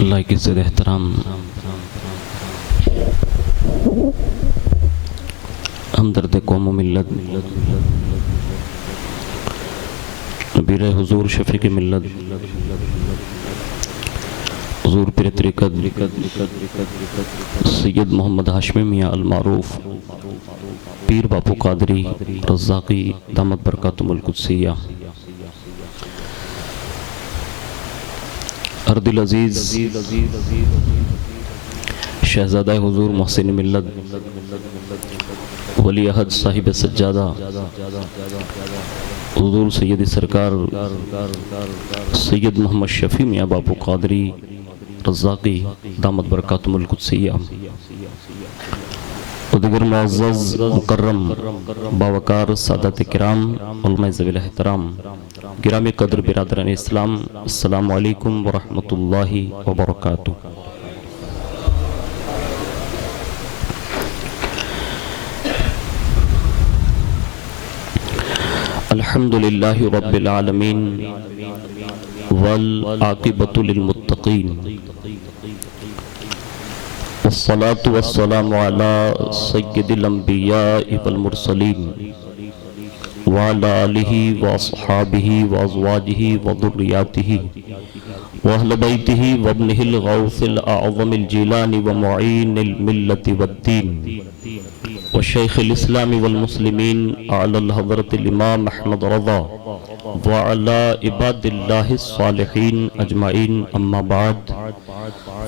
اللہ کی عزت احترام ہمدرد قوم و ملت نبیر حضور شفیق ملت حضور پیر طریقت سید محمد ہاشمی میاں المعروف پیر باپو قادری رزاقی دامت برکاتہم القدسیہ ارد العزیز شہزادہ حضور محسن ملت ولی عہد صاحب سجادہ حضور سید سرکار سید محمد شفیع میاں باپو قادری رزاقی دامت برکاتہم القدسیہ و دیگر معزز مکرم باوقار سادات کرام علماء ذوی الاحترام گرامی قدر برادران اسلام، السلام علیکم ورحمۃ اللہ وبرکاتہ۔ الحمدللہ رب العالمین والعاقبۃ للمتقین والصلاة والسلام علی سید الانبیاء والمرسلین وعلى آلہ واصحابہ وازواجہ وذریاتہ واہل بیتہ وابنہ الغوث الاعظم الجیلانی ومعین الملت والدین وشیخ الاسلام والمسلمین اعلی الحضرت الامام احمد رضا وعلى عباد اللہ الصالحین اجمعین اما بعد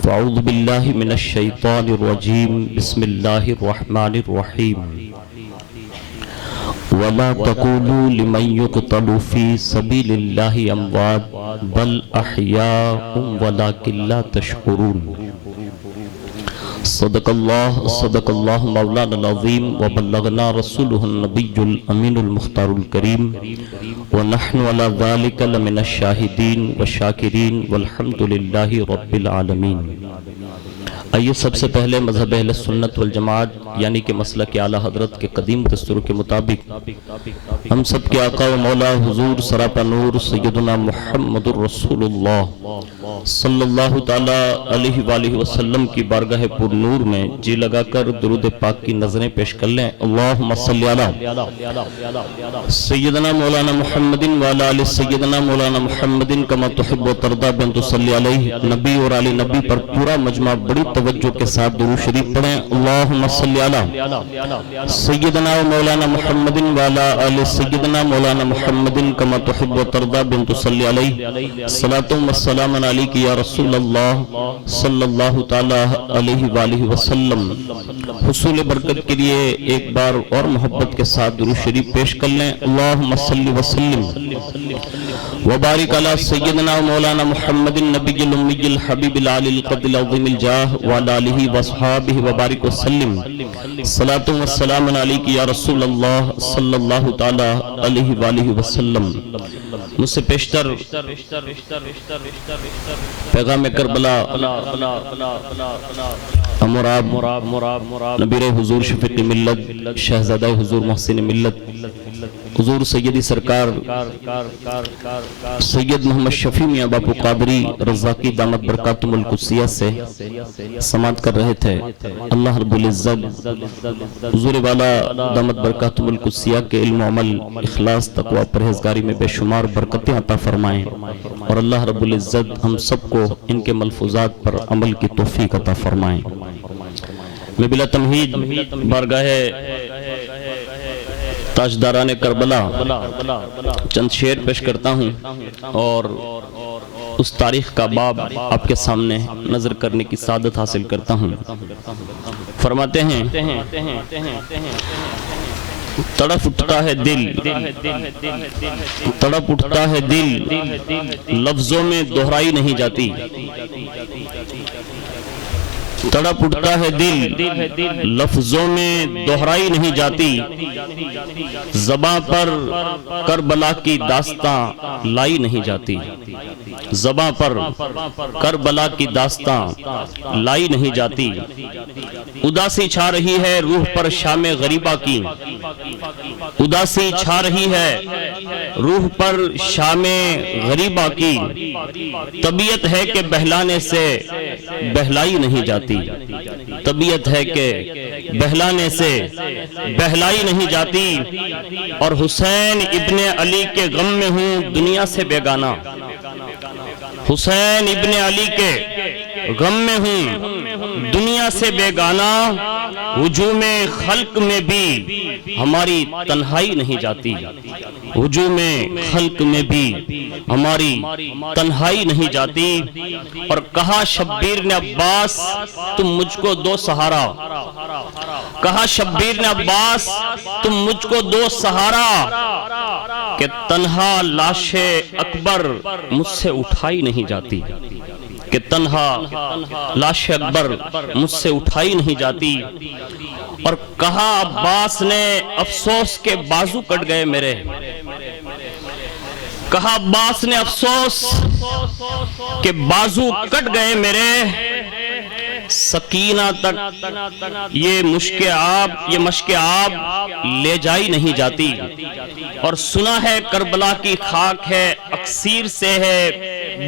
فاعوذ باللہ من الشیطان الرجیم بسم اللہ الرحمن الرحیم وَلَا تَقُولُوا لِمَنْ يُقْتَلُ فِي سَبِيلِ اللَّهِ أَمْوَاتٌ بَلْ أَحْيَاءٌ وَلَكِنْ لَا تَشْعُرُونَ صدق اللہ مولانا العظیم وبلغنا رسولہ النبی الامین المختار الکریم ونحن علی ذلک لمن الشاہدین والشاکرین والحمد للہ رب العالمین۔ آئیے سب سے پہلے مذہب اہل سنت والجماعت یعنی کہ مسلک اعلیٰ حضرت کے قدیم دستور کے مطابق ہم سب کے آقا و مولا حضور سراپا نور سیدنا محمد الرسول اللہ صلی اللہ تعالیٰ علیہ وآلہ وسلم کی بارگاہ پر نور میں جی لگا کر درود پاک کی نظریں پیش کر لیں۔ اللہم صلی علی سیدنا مولانا محمد وعلی آل سیدنا مولانا محمد کما تحب و ترضا بن تصلی علیہ نبی اور آل نبی پر پورا مجمع بڑی توجہ کے ساتھ درود شریف پڑھیں۔ اللہم صلی علی سیدنا مولانا محمد وعلی آل سیدنا مولانا محمد کما تحب و ترضا بن تصلی علیہ صلاۃ و سلام علیک یا رسول اللہ صلی اللہ تعالی علیہ وآلہ وسلم۔ حصول برکت کے لیے ایک بار اور محبت کے ساتھ درود شریف پیش کر لیں۔ اللہم صلی وسلم وبارک علی سیدنا مولانا محمد النبی الامی الحبیب العالی القدر العظیم الجاہ وعلی آلہ واصحابہ وبارک وسلم۔ صلاۃ و سلام علیک یا رسول اللہ صلی اللہ تعالی علیہ وآلہ وسلم۔ مجھ سے پیشتر پیغام کربلا مراب نبیر حضور شفیق ملت شہزادہ حضور محسن ملت حضور سیدی سرکار سید محمد شفیع میاں باپو قادری رزاقی دامت برکاتہم القدسیہ سے سماعت کر رہے تھے۔ اللہ رب العزت حضور والا دامت برکاتہم القدسیہ کے علم و عمل اخلاص تقوی پرہیزگاری میں بے شمار برکتیں عطا فرمائیں اور اللہ رب العزت ہم سب کو ان کے ملفوظات پر عمل کی توفیق عطا فرمائیں۔ میں بلا تمہید بارگاہ تاجداران کربلا چند شعر پیش کرتا ہوں اور اس تاریخ کا باب آپ کے سامنے نظر کرنے کی سعادت حاصل کرتا ہوں۔ فرماتے ہیں تڑپ اٹھتا ہے دل تڑپ اٹھتا ہے دل لفظوں میں دہرائی نہیں جاتی تڑپ اٹھتا ہے دل، لفظوں میں دہرائی نہیں جاتی، زباں پر کربلا کی داستاں لائی نہیں جاتی، زباں پر کربلا کی داستاں لائی نہیں جاتی، اداسی چھا رہی ہے روح پر شام غریبہ کی، اداسی چھا رہی ہے روح پر شام غریبہ کی، طبیعت ہے کہ بہلانے سے بہلائی نہیں جاتی، طبیعت ہے کہ بہلانے سے بہلائی نہیں جاتی، اور حسین ابن علی کے غم میں ہوں دنیا سے بیگانہ، حسین ابن علی کے غم میں ہوں دنیا سے بیگانہ، ہجوم خلق میں بھی ہماری تنہائی نہیں جاتی، ہجوم خلق میں بھی ہماری تنہائی نہیں جاتی، اور کہا شبیر نے عباس تم مجھ کو دو سہارا، کہا شبیر نے عباس تم مجھ کو دو سہارا، کہ تنہا لاش اکبر مجھ سے اٹھائی نہیں جاتی، کہ تنہا لاش اکبر مجھ سے اٹھائی نہیں جاتی، اور کہا عباس نے افسوس کے بازو کٹ گئے میرے، کہا عباس نے افسوس کہ بازو کٹ گئے میرے، سکینہ تک یہ مشک آب لے جائی نہیں جاتی، اور سنا ہے کربلا کی خاک ہے اکسیر سے ہے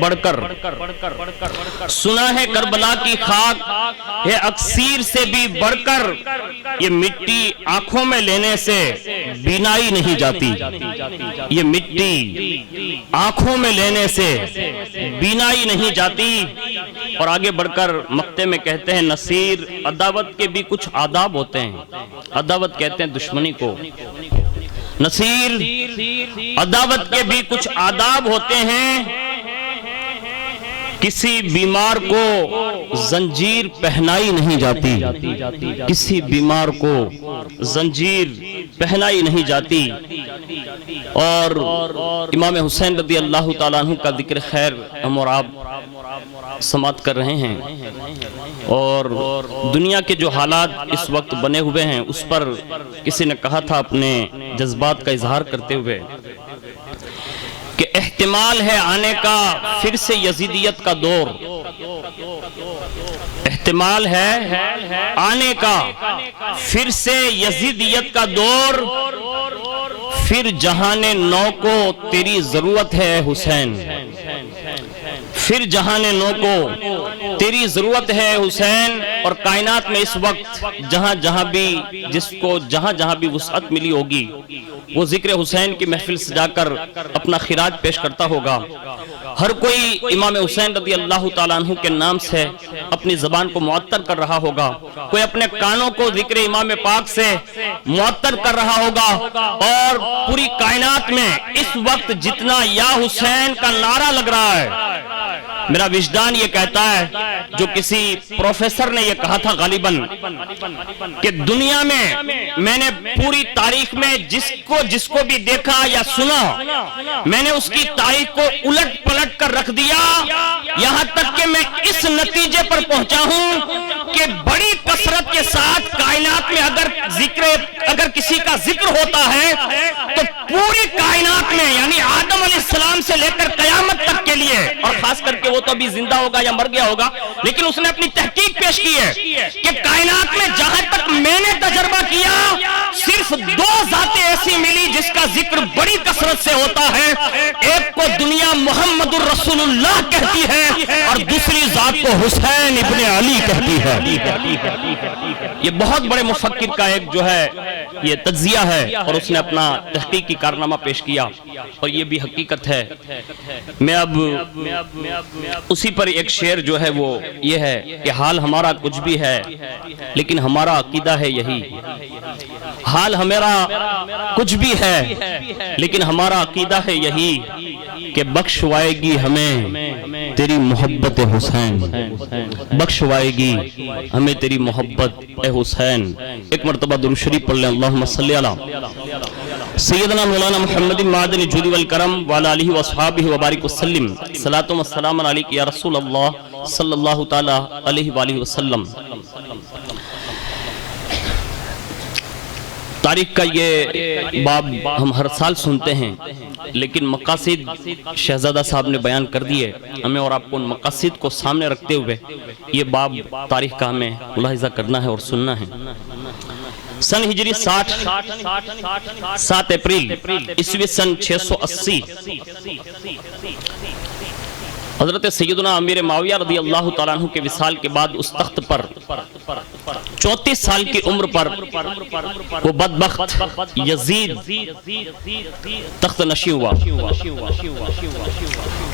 بڑھ کر، سنا ہے کربلا کی خاک ہے اکسیر سے بھی بڑھ کر، یہ مٹی آنکھوں میں لینے سے بینائی نہیں جاتی، یہ مٹی آنکھوں میں لینے سے بینائی نہیں جاتی، اور آگے بڑھ کر مقطع میں کہتے ہیں نصیر عداوت کے بھی کچھ آداب ہوتے ہیں، عداوت کہتے ہیں دشمنی کو، نصیر عداوت کے بھی کچھ آداب ہوتے ہیں، کسی بیمار کو زنجیر پہنائی نہیں جاتی، کسی بیمار کو زنجیر پہنائی نہیں جاتی، اور امام حسین رضی اللہ تعالیٰ عنہ کا ذکر خیر ہم اور آپ سماعت کر رہے ہیں، اور دنیا کے جو حالات اس وقت بنے ہوئے ہیں اس پر کسی نے کہا تھا اپنے جذبات کا اظہار کرتے ہوئے کہ احتمال ہے آنے کا پھر سے یزیدیت کا دور، احتمال ہے آنے کا پھر سے یزیدیت کا دور، پھر جہان نو کو تیری ضرورت ہے حسین، پھر جہان نو کو تیری ضرورت ہے حسین، اور کائنات میں اس وقت جہاں جہاں بھی جس کو جہاں جہاں بھی وسعت ملی ہوگی وہ ذکر حسین کی محفل سجا کر اپنا خراج پیش کرتا ہوگا، ہر کوئی امام حسین رضی اللہ تعالیٰ عنہ کے نام سے اپنی زبان کو معطر کر رہا ہوگا، کوئی اپنے کانوں کو ذکر امام پاک سے معطر کر رہا ہوگا، اور پوری کائنات میں اس وقت جتنا یا حسین کا نعرہ لگ رہا ہے، میرا وجدان یہ کہتا ہے جو کسی پروفیسر نے یہ کہا تھا غالباً کہ دنیا میں نے پوری تاریخ میں جس کو بھی دیکھا یا سنا میں نے اس کی تاریخ کو الٹ پلٹ کر رکھ دیا، یہاں تک کہ میں اس نتیجے پر پہنچا ہوں کہ بڑی کثرت کے ساتھ کائنات میں اگر کسی کا ذکر ہوتا ہے تو پوری کائنات میں یعنی آدم علیہ السلام سے لے کر قیامت تک کے لیے، اور خاص کر کے وہ تو ابھی زندہ ہوگا یا مر گیا ہوگا لیکن اس نے اپنی تحقیق پیش کی ہے کہ کائنات میں جہاں تک میں نے تجربہ کیا صرف دو ذاتیں ایسی ملی جس کا ذکر بڑی کثرت سے ہوتا ہے، ایک کو دنیا محمد الرسول اللہ کہتی ہے اور دوسری ذات کو حسین ابن علی کہتی ہے۔ یہ بہت بڑے مفکر کا ایک جو ہے یہ تجزیہ ہے، اور اس نے اپنا تحقیقی کارنامہ پیش کیا، اور یہ بھی حقیقت ہے۔ میں اب اسی پر ایک شعر جو ہے وہ یہ ہے کہ حال ہمارا کچھ بھی ہے لیکن ہمارا عقیدہ ہے یہی، حال ہمارا کچھ بھی ہے لیکن ہمارا عقیدہ ہے یہی کہ بخشوائے گی ہمیں تیری محبت حسین، بخشوائے گی ہمیں تیری محبت اے حسین۔ ایک مرتبہ درود شریف پڑھ لیں، اللہم صلی علی سیدنا مولانا محمد معدن الجود والکرم وعلی آلہ واصحابہ وبارک وسلم، صلاۃ و سلام علیک یا رسول اللہ صلی اللہ تعالی علیہ وآلہ وسلم۔ تاریخ کا یہ باب ہم ہر سال سنتے ہیں، لیکن مقاصد شہزادہ صاحب نے بیان کر دیے، ہمیں اور آپ کو ان مقاصد کو سامنے رکھتے ہوئے یہ باب تاریخ کا ہمیں ملاحظہ کرنا ہے اور سننا ہے۔ سن ہجری 7 اپریل عیسوی سن 680 حضرت سیدنا امیر معاویہ رضی اللہ تعالیٰ عنہ کے وصال کے بعد اس تخت پر 34 سال کی عمر پر وہ بدبخت یزید تخت نشین ہوا،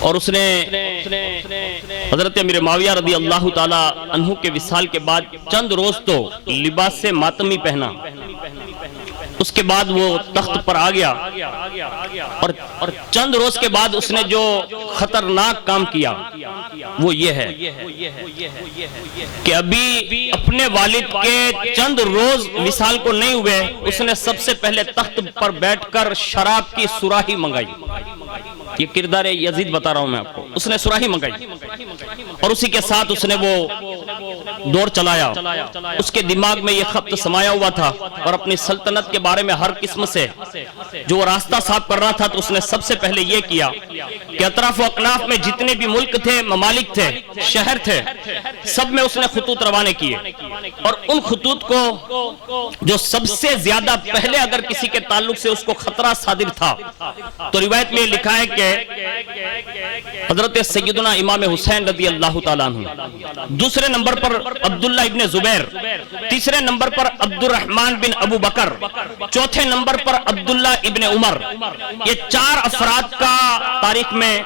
اور اس نے حضرت امیر معاویہ رضی اللہ تعالیٰ عنہ کے وصال کے بعد چند روز تو لباس ماتمی پہنا، اس کے بعد وہ تخت پر آ گیا، اور چند روز کے بعد اس نے جو خطرناک کام کیا وہ یہ ہے کہ ابھی اپنے والد کے چند روز وصال کو نہیں ہوئے، اس نے سب سے پہلے تخت پر بیٹھ کر شراب کی سراہی منگائی۔ یہ کردار یزید بتا رہا ہوں میں آپ کو، اس نے سراہی منگائی اور اسی کے ساتھ اس نے وہ دور چلایا۔ اس کے دماغ میں یہ خط سمایا ہوا تھا، اور اپنی سلطنت کے بارے میں ہر قسم سے جو وہ راستہ صاف کر رہا تھا، تو اس نے سب سے پہلے یہ کیا کہ اطراف و اکناف میں جتنے بھی ملک تھے، ممالک تھے، شہر تھے، سب میں اس نے خطوط روانے کیے، اور ان خطوط کو جو سب سے زیادہ پہلے اگر کسی کے تعلق سے اس کو خطرہ صادر تھا، تو روایت میں لکھا ہے کہ حضرت سیدنا امام حسین رضی اللہ تعالیٰ عنہ، دوسرے نمبر پر عبداللہ ابن زبیر، تیسرے نمبر پر عبد الرحمن بن ابو بکر، چوتھے نمبر پر عبداللہ ابن عمر۔ یہ 4 افراد کا تاریخ میں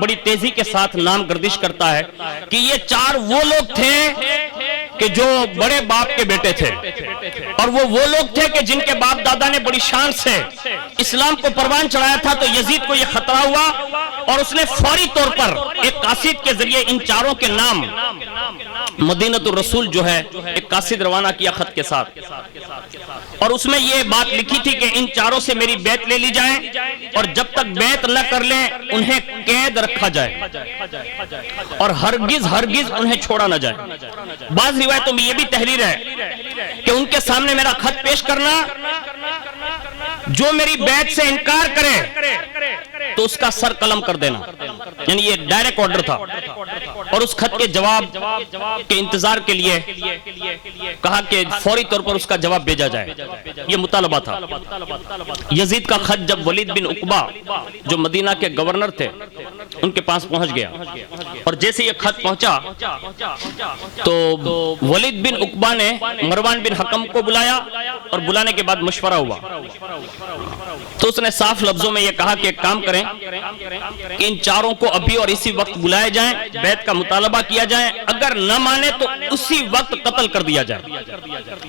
بڑی تیزی کے ساتھ نام گردش کرتا ہے کہ یہ 4 وہ لوگ تھے کہ جو بڑے باپ کے بیٹے تھے، اور وہ لوگ تھے کہ جن کے باپ دادا نے بڑی شان سے اسلام کو پروان چڑھایا تھا۔ تو یزید کو یہ خطرہ ہوا، اور اس نے فوری طور پر ایک قاصد کے ذریعے ان 4 کے نام مدینۃ الرسول جو ہے ایک قاصد روانہ کیا خط کے ساتھ، اور اس میں یہ بات لکھی تھی کہ ان 4 سے میری بیعت لے لی جائے، اور جب تک بیعت نہ کر لیں انہیں قید رکھا جائے، اور ہرگز انہیں چھوڑا نہ جائے۔ بعض روایتوں میں یہ بھی تحریر ہے کہ ان کے سامنے میرا خط پیش کرنا، جو میری بیعت سے انکار کرے تو اس کا سر قلم کر دینا، یعنی یہ ڈائریکٹ آرڈر تھا، اور اس خط کے جواب کے انتظار کے لیے کہا کہ فوری طور پر اس کا جواب بھیجا جائے۔ یہ مطالبہ تھا۔ یزید کا خط جب ولید بن عقبہ جو مدینہ کے گورنر تھے ان کے پاس پہنچ گیا، اور جیسے یہ خط پہنچا تو ولید بن عقبہ نے مروان بن حکم کو بلایا، اور بلانے کے بعد مشورہ ہوا، تو اس نے صاف لفظوں میں یہ کہا کہ ایک کام کریں کہ ان 4 کو ابھی اور اسی وقت بلائے جائیں، بیعت کا مطالبہ کیا جائے، اگر نہ مانے تو اسی وقت قتل کر دیا جائے۔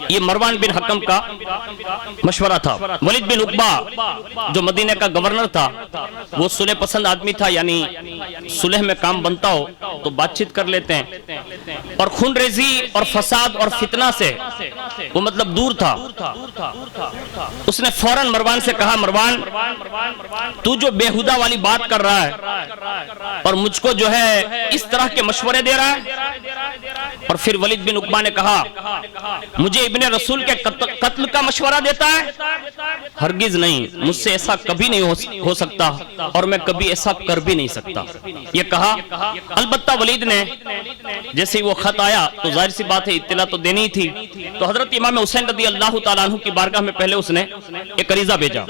یہ مروان بن حکم کا مشورہ تھا۔ ولید بن عقبہ جو مدینہ کا گورنر تھا وہ صلح پسند آدمی تھا، یعنی صلح میں کام بنتا ہو تو بات چیت کر لیتے ہیں، اور خون ریزی اور فساد اور فتنہ سے وہ مطلب دور تھا۔ اس نے فوراً مروان سے کہا، مروان تو جو بیہودہ والی بات کر رہا ہے اور مجھ کو جو ہے اس طرح کے مشورے دے رہا ہے، اور پھر ولید بن عقبہ نے کہا مجھے ابن رسول کے قتل کا مشورہ دیتا ہے؟ ہرگز نہیں، مجھ سے ایسا کبھی نہیں ہو سکتا، اور میں کبھی ایسا کر بھی نہیں سکتا، یہ کہا۔ البتہ ولید نے جیسے وہ خط آیا تو ظاہر سی بات ہے اطلاع تو دینی ہی تھی، تو حضرت امام حسین رضی اللہ تعالیٰ عنہ کی بارگاہ میں پہلے اس نے ایک عریضہ بھیجا،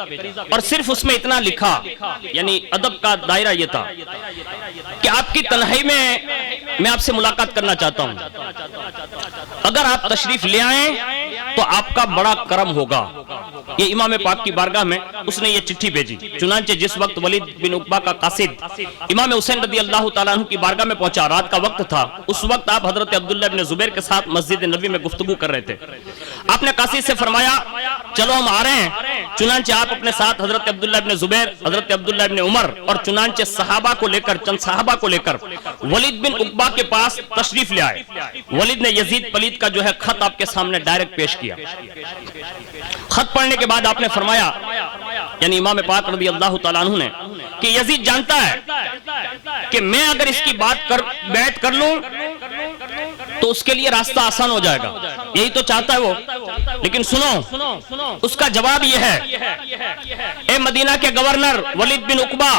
اور صرف اس میں اتنا لکھا، یعنی ادب کا دائرہ یہ تھا کہ آپ کی تنہائی میں آپ سے ملاقات کرنا چاہتا ہوں، اگر آپ تشریف لے آئیں تو آپ کا بڑا کرم ہوگا۔ یہ امام پاک کی بارگاہ میں اس نے یہ چٹھی بھیجی۔ چنانچہ جس وقت ولید بن عقبہ کا قاصد امام حسین رضی اللہ تعالیٰ عنہ کی بارگاہ میں پہنچا، رات کا وقت تھا، اس وقت آپ حضرت عبداللہ ابن زبیر کے ساتھ مسجد نبوی میں گفتگو کر رہے تھے۔ آپ نے قاصد سے فرمایا چلو ہم آ رہے ہیں، چنانچہ آپ اپنے ساتھ حضرت عبداللہ ابن زبیر، حضرت عبداللہ ابن عمر اور چنانچہ صحابہ کو لے کر چند صحابہ کو لے کر ولید بن عقبہ کے پاس تشریف لے آئے۔ ولید نے یزید پلید کا جو ہے خط آپ کے سامنے ڈائریکٹ پیش کیا۔ خط پڑھنے کے بعد آپ نے فرمایا، یعنی امام پاک رضی اللہ تعالیٰ عنہ نے، کہ یزید جانتا ہے کہ میں اگر اس کی بیعت کر لوں تو اس کے لیے راستہ آسان ہو جائے گا، یہی تو چاہتا ہے وہ لیکن سنو اس کا جواب یہ ہے، اے مدینہ کے گورنر ولید بن عقبہ،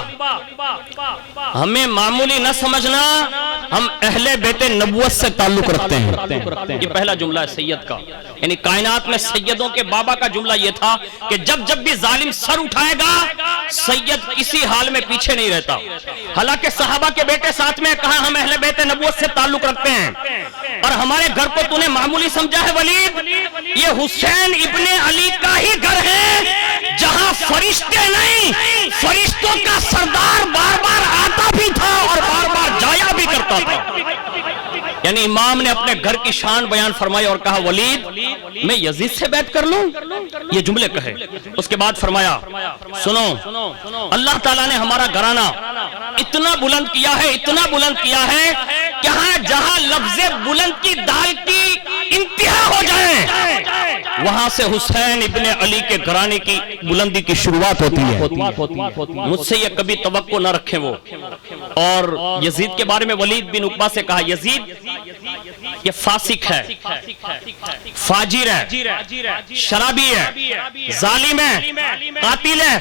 ہمیں معمولی نہ سمجھنا، ہم اہل بیت نبوت سے تعلق رکھتے ہیں۔ یہ پہلا جملہ ہے سید کا، یعنی کائنات میں سیدوں کے بابا کا جملہ یہ تھا کہ جب بھی ظالم سر اٹھائے گا سید کسی حال میں پیچھے نہیں رہتا۔ حالانکہ صحابہ کے بیٹے ساتھ میں کہا ہم اہل بیت نبوت سے تعلق رکھتے ہیں، اور ہمارے گھر کو تو نے معمولی سمجھا ہے ولید، یہ حسین ابن علی کا ہی گھر ہے جہاں فرشتے نہیں، فرشتوں کا سردار بار بار آتا بھی تھا اور بار بار جایا بھی کرتا تھا۔ یعنی امام نے اپنے گھر کی شان بیان فرمائی اور کہا ولید میں یزید سے بیعت کر لوں، یہ جملے کہے۔ اس کے بعد فرمایا سنو اللہ تعالیٰ نے ہمارا گھرانہ اتنا بلند کیا ہے، اتنا بلند کیا ہے کہ جہاں لفظ بلند کی دال کی انتہا ہو جائے وہاں سے حسین ابن علی کے گھرانے کی بلندی کی شروعات ہوتی ہے۔ مجھ سے یہ کبھی توقع نہ رکھیں وہ۔ اور یزید کے بارے میں ولید بن عقبہ سے کہا یزید یہ فاسق ہے، فاجر ہے، شرابی ہے، ظالم ہے، قاتل ہے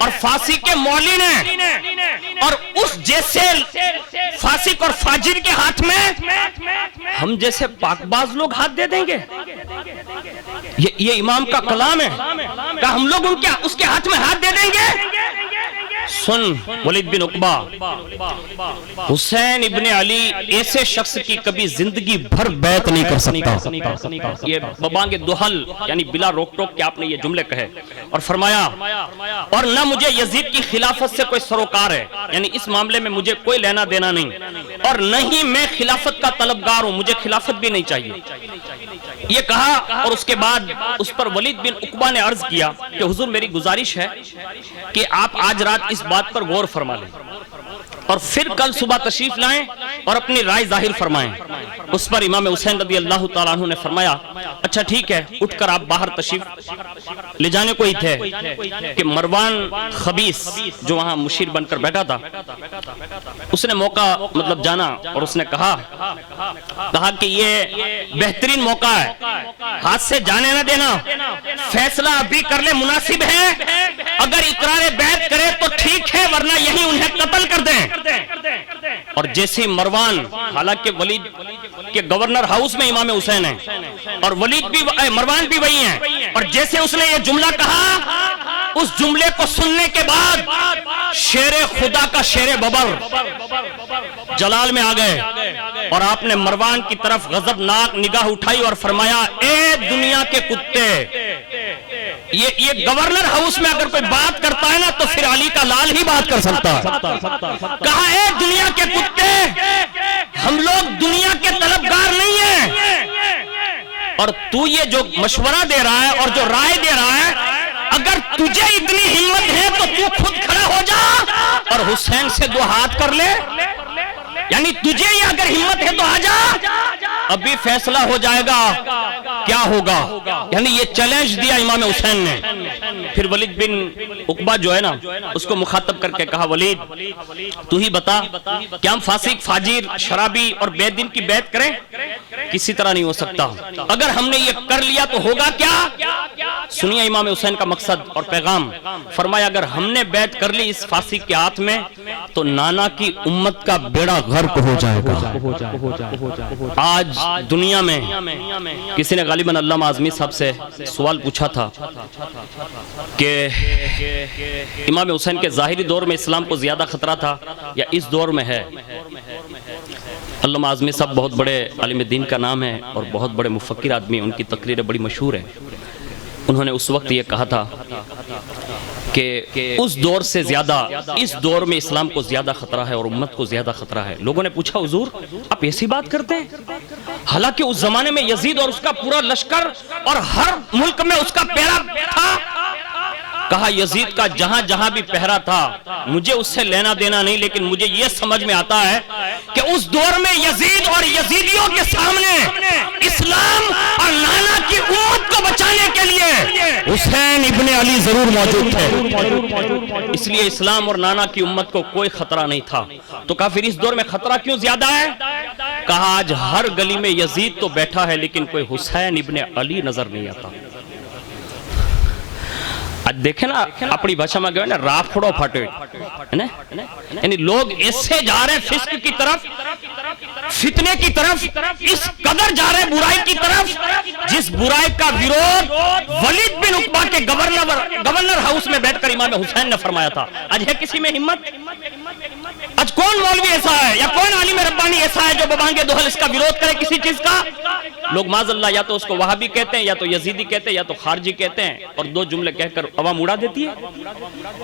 اور فاسق کے معلن ہے، اور اس جیسے فاسق اور فاجر کے ہاتھ میں ہم جیسے پاک باز لوگ ہاتھ دے دیں گے؟ یہ امام کا کلام ہے کہ ہم لوگ اس کے ہاتھ میں ہاتھ دے دیں گے؟ سن ولید بن عقبہ، حسین ابن علی ایسے شخص کی کبھی زندگی بھر بیعت نہیں کر سکتا۔ یہ ببانگ دوحل یعنی بلا روک ٹوک کہ آپ نے یہ جملے کہے، اور فرمایا اور نہ مجھے یزید کی خلافت سے کوئی سروکار ہے، یعنی اس معاملے میں مجھے کوئی لینا دینا نہیں، اور نہ ہی میں خلافت کا طلبگار ہوں، مجھے خلافت بھی نہیں چاہیے۔ یہ کہا اور اس کے بعد اس پر ولید بن عقبہ نے عرض کیا کہ حضور میری گزارش ہے کہ آپ آج رات اس بات پر غور فرما لیں اور پھر کل صبح تشریف لائیں اور اپنی رائے ظاہر فرمائیں۔ اس پر امام حسین رضی اللہ تعالیٰ عنہ نے فرمایا اچھا ٹھیک ہے، اٹھ کر آپ باہر تشریف لے جانے کو ہی تھے کہ مروان خبیث جو وہاں مشیر بن کر بیٹھا تھا اس نے موقع جانا اور اس نے کہا کہ یہ بہترین موقع ہے، ہاتھ سے جانے نہ دینا، فیصلہ ابھی کر لے، مناسب ہے، اگر اقرار بیعت کرے تو ٹھیک ہے ورنہ یہی انہیں قتل کر دیں۔ اور جیسے مروان، حالانکہ ولید کے گورنر ہاؤس میں امام حسین ہیں اور مروان بھی وہی ہیں، اور جیسے اس نے یہ جملہ کہا اس جملے کو سننے کے بعد شیر خدا کا شیر ببر جلال میں آ گئے اور آپ نے مروان کی طرف غضبناک نگاہ اٹھائی اور فرمایا اے دنیا کے کتے، یہ گورنر ہاؤس میں اگر کوئی بات کرتا ہے نا تو پھر علی کا لال ہی بات کر سکتا ہے۔ کہا اے دنیا کے کتے، ہم لوگ دنیا کے طلبگار نہیں ہیں، اور تو یہ جو مشورہ دے رہا ہے اور جو رائے دے رہا ہے، اگر تجھے اتنی ہمت ہے تو تو خود کھڑا ہو جا اور حسین سے دو ہاتھ کر لے، یعنی تجھے یہ اگر ہمت ہے تو آ جا، ابھی فیصلہ ہو جائے گا کیا ہوگا۔ یعنی یہ چیلنج دیا امام حسین نے۔ پھر ولید بن عقبہ جو ہے نا اس کو مخاطب کر کے کہا ولید تو ہی بتا کہ ہم فاسق، فاجر، شرابی اور بے دین کی بیعت کریں؟ کسی طرح نہیں ہو سکتا، اگر ہم نے یہ کر لیا تو ہوگا کیا؟ سنیے امام حسین کا مقصد اور پیغام، فرمایا اگر ہم نے بیعت کر لی اس فاسق کے ہاتھ میں تو نانا کی امت کا بیڑا غرق ہو جائے گا۔ آج دنیا میں کسی نے غالباً علامہ اعظمی صاحب سے سوال پوچھا تھا کہ امام حسین کے ظاہری دور میں اسلام کو زیادہ خطرہ تھا یا اس دور میں ہے؟ علامہ اعظمی صاحب بہت بڑے عالم دین کا نام ہے اور بہت بڑے مفکر آدمی، ان کی تقریریں بڑی مشہور ہیں۔ انہوں نے اس وقت یہ کہا تھا کہ اس دور سے زیادہ اس دور میں اسلام کو زیادہ خطرہ ہے اور امت کو زیادہ خطرہ ہے۔ لوگوں نے پوچھا حضور آپ ایسی بات کرتے ہیں؟ حالانکہ اس زمانے میں یزید اور اس کا پورا لشکر اور ہر ملک میں اس کا پیرا تھا، کہا یزید کا جہاں جہاں بھی پہرا تھا مجھے اس سے لینا دینا نہیں، لیکن مجھے یہ سمجھ میں آتا ہے کہ اس دور میں یزید اور یزیدیوں کے سامنے اسلام اور نانا کی امت کو بچانے کے لیے حسین ابن علی ضرور موجود تھے، اس لیے اسلام اور نانا کی امت کو کوئی خطرہ نہیں تھا۔ تو کہا پھر اس دور میں خطرہ کیوں زیادہ ہے؟ کہا آج ہر گلی میں یزید تو بیٹھا ہے لیکن کوئی حسین ابن علی نظر نہیں آتا۔ آج دیکھیں نا اپنی بھاشا میں گئے نا راہ پھڑو پھٹے، یعنی لوگ ایسے جا رہے ہیں فسق کی طرف، فتنے کی طرف، اس قدر جا رہے ہیں برائی کی طرف جس برائی کا ویرود ولید بن عقبہ کے گورنر ہاؤس میں بیٹھ کر امام حسین نے فرمایا تھا۔ آج ہے کسی میں ہمت؟ آج کون مولوی ایسا ہے یا کون عالم ربانی ایسا ہے جو ببانگے دوہل اس کا ویرود کرے کسی چیز کا؟ لوگ معاذ اللہ یا تو اس کو وہابی کہتے ہیں، یا تو یزیدی کہتے ہیں، یا تو خارجی کہتے ہیں، اور دو جملے کہہ کر عوام اڑا دیتی ہے۔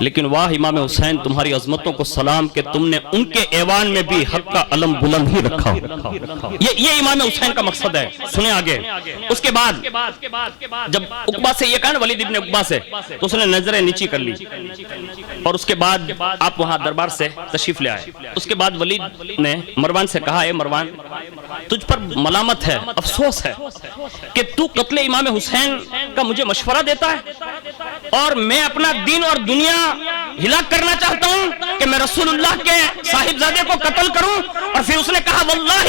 لیکن واہ امام حسین تمہاری عظمتوں کو سلام کہ تم نے ان کے ایوان میں بھی حق کا علم بلند ہی رکھا۔ یہ امام حسین کا مقصد ہے۔ سنیں آگے، اس کے بعد جب عقبہ سے یہ کہا نا ولید ابن عقبہ سے، تو اس نے نظریں نیچی کر لی، اور اس کے بعد آپ وہاں دربار سے تشریف لے آئے۔ اس کے بعد ولید نے مروان سے کہا، اے مروان تجھ پر ملامت ہے، افسوس ہے کہ تو قتل امام حسین کا مجھے مشورہ دیتا ہے، اور میں اپنا دین اور دنیا ہلاک کرنا چاہتا ہوں کہ میں رسول اللہ کے صاحبزادے کو قتل کروں۔ اور پھر اس نے کہا واللہ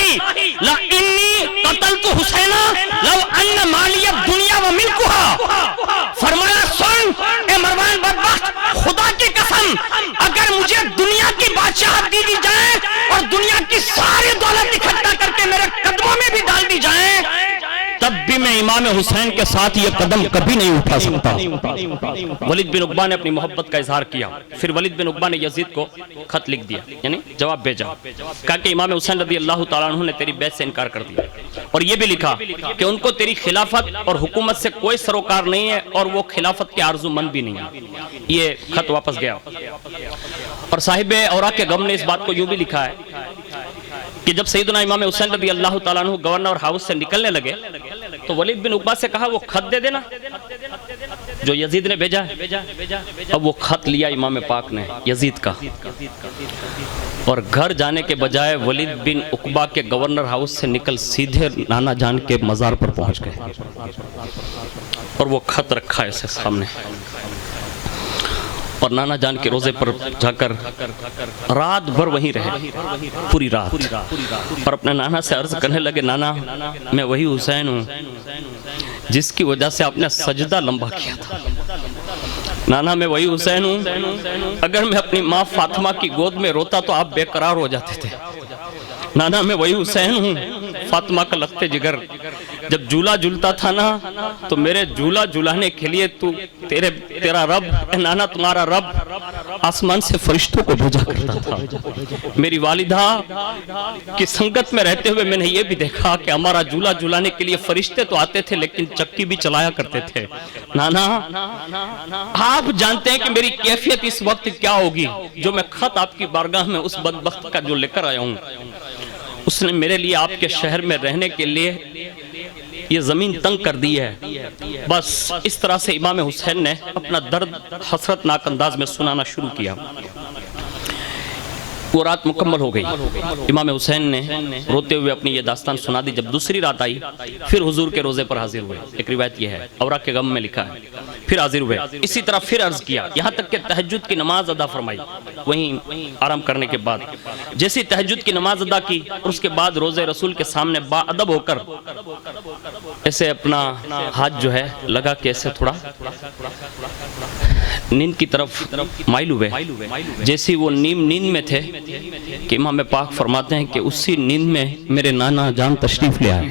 لا انی قتلت حسینہ لو ان مالی الدنیا وملکها، فرمایا سن اے مروان بدبخت، خدا کی قسم اگر مجھے دنیا کی بادشاہت دی جائے اور دنیا کی ساری دولت اکٹھا کر کے میرے قدموں میں بھی ڈال دی جائے، تب بھی میں امام حسین کے ساتھ یہ قدم کبھی نہیں اٹھا سکتا۔ ولید بن عقبہ نے اپنی محبت کا اظہار کیا۔ پھر ولید بن عقبہ نے یزید کو خط لکھ دیا، یعنی جواب بھیجا، کہا کہ امام حسین رضی اللہ تعالیٰ عنہ نے تیری بیعت سے انکار کر دیا، اور یہ بھی لکھا کہ ان کو تیری خلافت اور حکومت سے کوئی سروکار نہیں ہے، اور وہ خلافت کے آرزو مند بھی نہیں ہے۔ یہ خط واپس گیا، اور صاحب اوراق کے غم نے اس بات کو یوں بھی لکھا ہے کہ جب سیدنا امام حسین رضی اللہ تعالیٰ عنہ گورنر ہاؤس سے نکلنے لگے تو ولید بن عقبہ سے کہا وہ خط دے دینا جو یزید نے بھیجا ہے۔ اب وہ خط لیا امام پاک نے یزید کا، اور گھر جانے کے بجائے ولید بن عقبہ کے گورنر ہاؤس سے نکل سیدھے نانا جان کے مزار پر پہنچ گئے، اور وہ خط رکھا ایسے سامنے، اور نانا جان کے روزے پر جا کر رات بھر وہیں رہے، پوری رات، اور اپنے نانا سے عرض کرنے لگے نانا میں وہی حسین ہوں جس کی وجہ سے آپ نے سجدہ لمبا کیا تھا۔ نانا میں وہی حسین ہوں، اگر میں اپنی ماں فاطمہ کی گود میں روتا تو آپ بے قرار ہو جاتے تھے۔ نانا میں وہی حسین ہوں، فاطمہ کا لخت جگر جب جھولا جھولتا تھا نا تو میرے جھولا جھولانے کے لیے تیرا رب نانا تمہارا رب آسمان سے فرشتوں کو بھیجا کرتا تھا۔ میری والدہ کی سنگت میں رہتے ہوئے میں نے یہ بھی دیکھا کہ ہمارا جھولا جھولانے کے لیے فرشتے تو آتے تھے لیکن چکی بھی چلایا کرتے تھے۔ نانا آپ جانتے ہیں کہ میری کیفیت اس وقت کیا ہوگی، جو میں خط آپ کی بارگاہ میں اس بدبخت کا جو لے کر آیا ہوں، اس نے میرے لیے آپ کے شہر میں رہنے کے لیے یہ زمین تنگ کر دی ہے۔ بس اس طرح سے امام حسین نے اپنا درد حسرت ناک انداز میں سنانا شروع کیا۔ وہ رات مکمل ہو گئی، امام حسین نے روتے ہوئے اپنی یہ داستان سنا دی۔ جب دوسری رات آئی پھر حضور کے روزے پر حاضر ہوئے، ایک روایت یہ ہے اوراق کے غم میں لکھا ہے، پھر حاضر ہوئے، اسی طرح پھر عرض کیا، یہاں تک کہ تہجد کی نماز ادا فرمائی۔ وہیں آرام کرنے کے بعد جیسی تہجد کی نماز ادا کی اور اس کے بعد روزے رسول کے سامنے با ادب ہو کر ایسے اپنا ہاتھ جو ہے لگا کے ایسے تھوڑا نیند کی طرف مائل ہوئے۔ جیسی وہ نیند میں تھے کہ امام پاک فرماتے ہیں کہ اسی نیند میں میرے نانا جان تشریف لے آئے،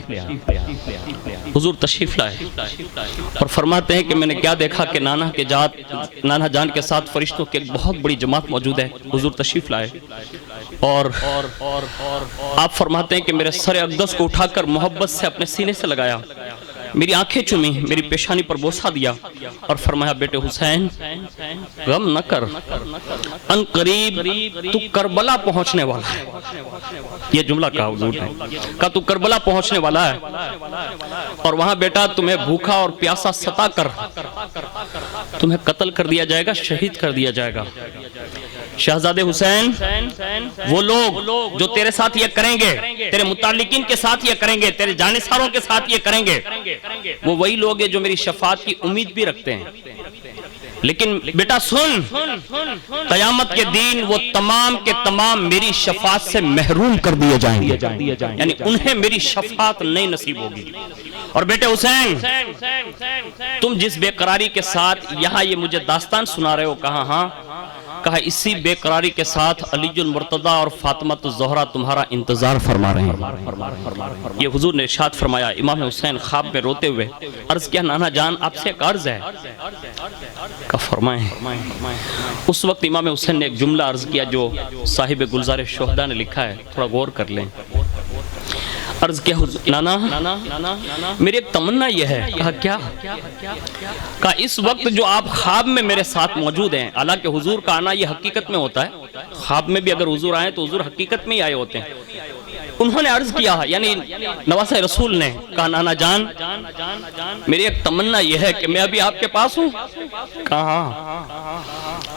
حضور تشریف لائے، اور فرماتے ہیں کہ میں نے کیا دیکھا کہ نانا جان کے ساتھ فرشتوں کی ایک بہت بڑی جماعت موجود ہے، حضور تشریف لائے، اور آپ فرماتے ہیں کہ میرے سر اقدس کو اٹھا کر محبت سے اپنے سینے سے لگایا میری آنکھیں چومی، میری پیشانی پر بوسہ دیا اور فرمایا بیٹے حسین غم نہ کر، ان قریب تو کربلا پہنچنے والا ہے۔ یہ جملہ کہا حضور نے، کہا تو کربلا پہنچنے والا ہے اور وہاں بیٹا تمہیں بھوکا اور پیاسا ستا کر تمہیں قتل کر دیا جائے گا، شہید کر دیا جائے گا۔ شہزادے حسین وہ لوگ جو تیرے ساتھ یہ کریں گے، تیرے متعلقین کے ساتھ یہ کریں گے، تیرے جانثاروں کے ساتھ یہ کریں گے، وہ وہی لوگ ہیں جو میری شفاعت کی امید بھی رکھتے ہیں۔ لیکن بیٹا سن، قیامت کے دن وہ تمام کے تمام میری شفاعت سے محروم کر دیے جائیں گے، یعنی انہیں میری شفاعت نہیں نصیب ہوگی۔ اور بیٹے حسین تم جس بے قراری کے ساتھ یہاں یہ مجھے داستان سنا رہے ہو، کہا ہاں، کہا اسی بے قراری کے ساتھ علی المرتضی اور فاطمہ الزہرا تمہارا انتظار فرما رہے ہیں۔ یہ حضور نے ارشاد فرمایا، امام حسین خواب میں روتے ہوئے عرض کیا نانا جان آپ سے ایک عرض ہے، کہا فرمائیں۔ اس وقت امام حسین نے ایک جملہ عرض کیا جو صاحب گلزار الشہداء نے لکھا ہے، تھوڑا غور کر لیں۔ عرض کیا نانا میری ایک تمنا یہ ہے، کہا کیا؟ کہا اس وقت جو آپ خواب میں میرے ساتھ موجود ہیں، حالانکہ حضور کا آنا یہ حقیقت میں ہوتا ہے، خواب میں بھی اگر حضور آئے تو حضور حقیقت میں ہی آئے ہوتے ہیں۔ انہوں نے عرض کیا، یعنی نواسہ رسول نے کہا نانا جان میری ایک تمنا یہ ہے کہ میں ابھی آپ کے پاس ہوں۔ کہا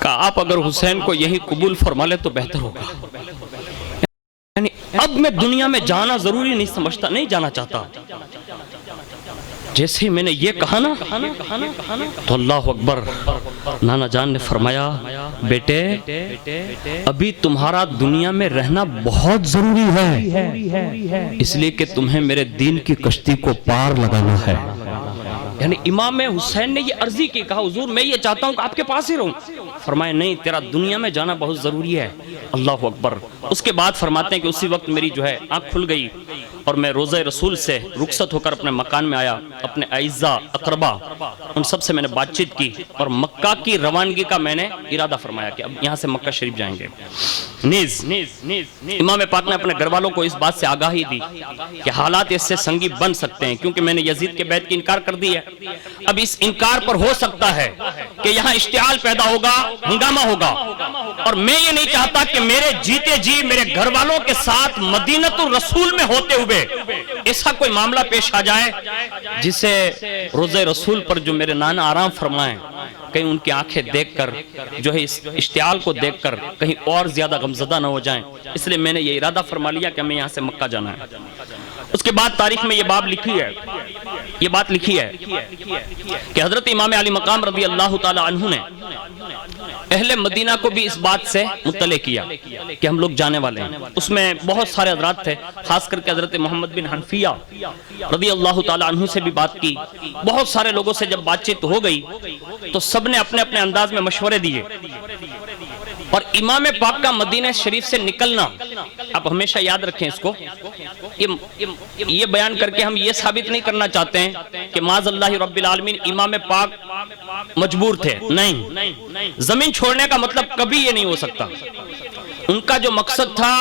آپ اگر حسین کو یہی قبول فرما لے تو بہتر ہوگا، یعنی اب میں دنیا میں جانا ضروری نہیں سمجھتا، نہیں جانا چاہتا۔ جیسے میں نے یہ کہا نا تو اللہ اکبر، نانا جان نے فرمایا بیٹے ابھی تمہارا دنیا میں رہنا بہت ضروری ہے، اس لیے کہ تمہیں میرے دین کی کشتی کو پار لگانا ہے۔ یعنی امام حسین نے یہ عرضی کی، کہا حضور میں یہ چاہتا ہوں کہ آپ کے پاس ہی رہوں۔ فرمایا نہیں، تیرا دنیا میں جانا بہت ضروری ہے۔ اللہ اکبر۔ اس کے بعد فرماتے ہیں کہ اسی وقت میری جو ہے آنکھ کھل گئی اور میں روضہ رسول سے رخصت ہو کر اپنے مکان میں آیا، اپنے اعزاء اقربا ان سب سے میں نے بات چیت کی اور مکہ کی روانگی کا میں نے ارادہ فرمایا کہ اب یہاں سے مکہ شریف جائیں گے۔ نیز امام پاک نے اپنے گھر والوں کو اس بات سے آگاہی دی کہ حالات اس سے سنگی بن سکتے ہیں، کیونکہ میں نے یزید کے بیعت کی انکار کر دی ہے۔ اب اس انکار پر ہو سکتا ہے کہ یہاں اشتعال پیدا ہوگا، ہنگامہ ہوگا، اور میں یہ نہیں چاہتا کہ میرے جیتے جی میرے گھر والوں کے ساتھ مدینۃ الرسول میں ہوتے ہوئے ایسا کوئی معاملہ پیش آ جائے جسے روضہ رسول پر جو میرے نانا آرام فرمائیں، کہیں ان کی آنکھیں دیکھ کر جو ہے اس اشتعال کو دیکھ کر کہیں اور زیادہ غمزدہ نہ ہو جائیں، اس لیے میں نے یہ ارادہ فرما لیا کہ ہمیں یہاں سے مکہ جانا ہے۔ اس کے بعد تاریخ میں یہ بات لکھی ہے کہ حضرت امام علی مقام رضی اللہ تعالی عنہ نے اہل مدینہ کو بھی اس بات سے مطلع کیا کہ ہم لوگ جانے والے ہیں۔ اس میں بہت سارے حضرات تھے، خاص کر کے حضرت محمد بن حنفیہ رضی اللہ تعالی عنہ سے بھی بات کی۔ بہت سارے لوگوں سے جب بات چیت ہو گئی تو سب نے اپنے اپنے انداز میں مشورے دیے، اور امام پاک کا مدینہ شریف سے نکلنا، آپ ہمیشہ یاد رکھیں اس کو، یہ بیان کر کے ہم یہ ثابت نہیں کرنا چاہتے ہیں کہ معاذ اللہ رب العالمین امام پاک مجبور تھے، نہیں، زمین چھوڑنے کا مطلب کبھی یہ نہیں ہو سکتا۔ ان کا جو مقصد تھا،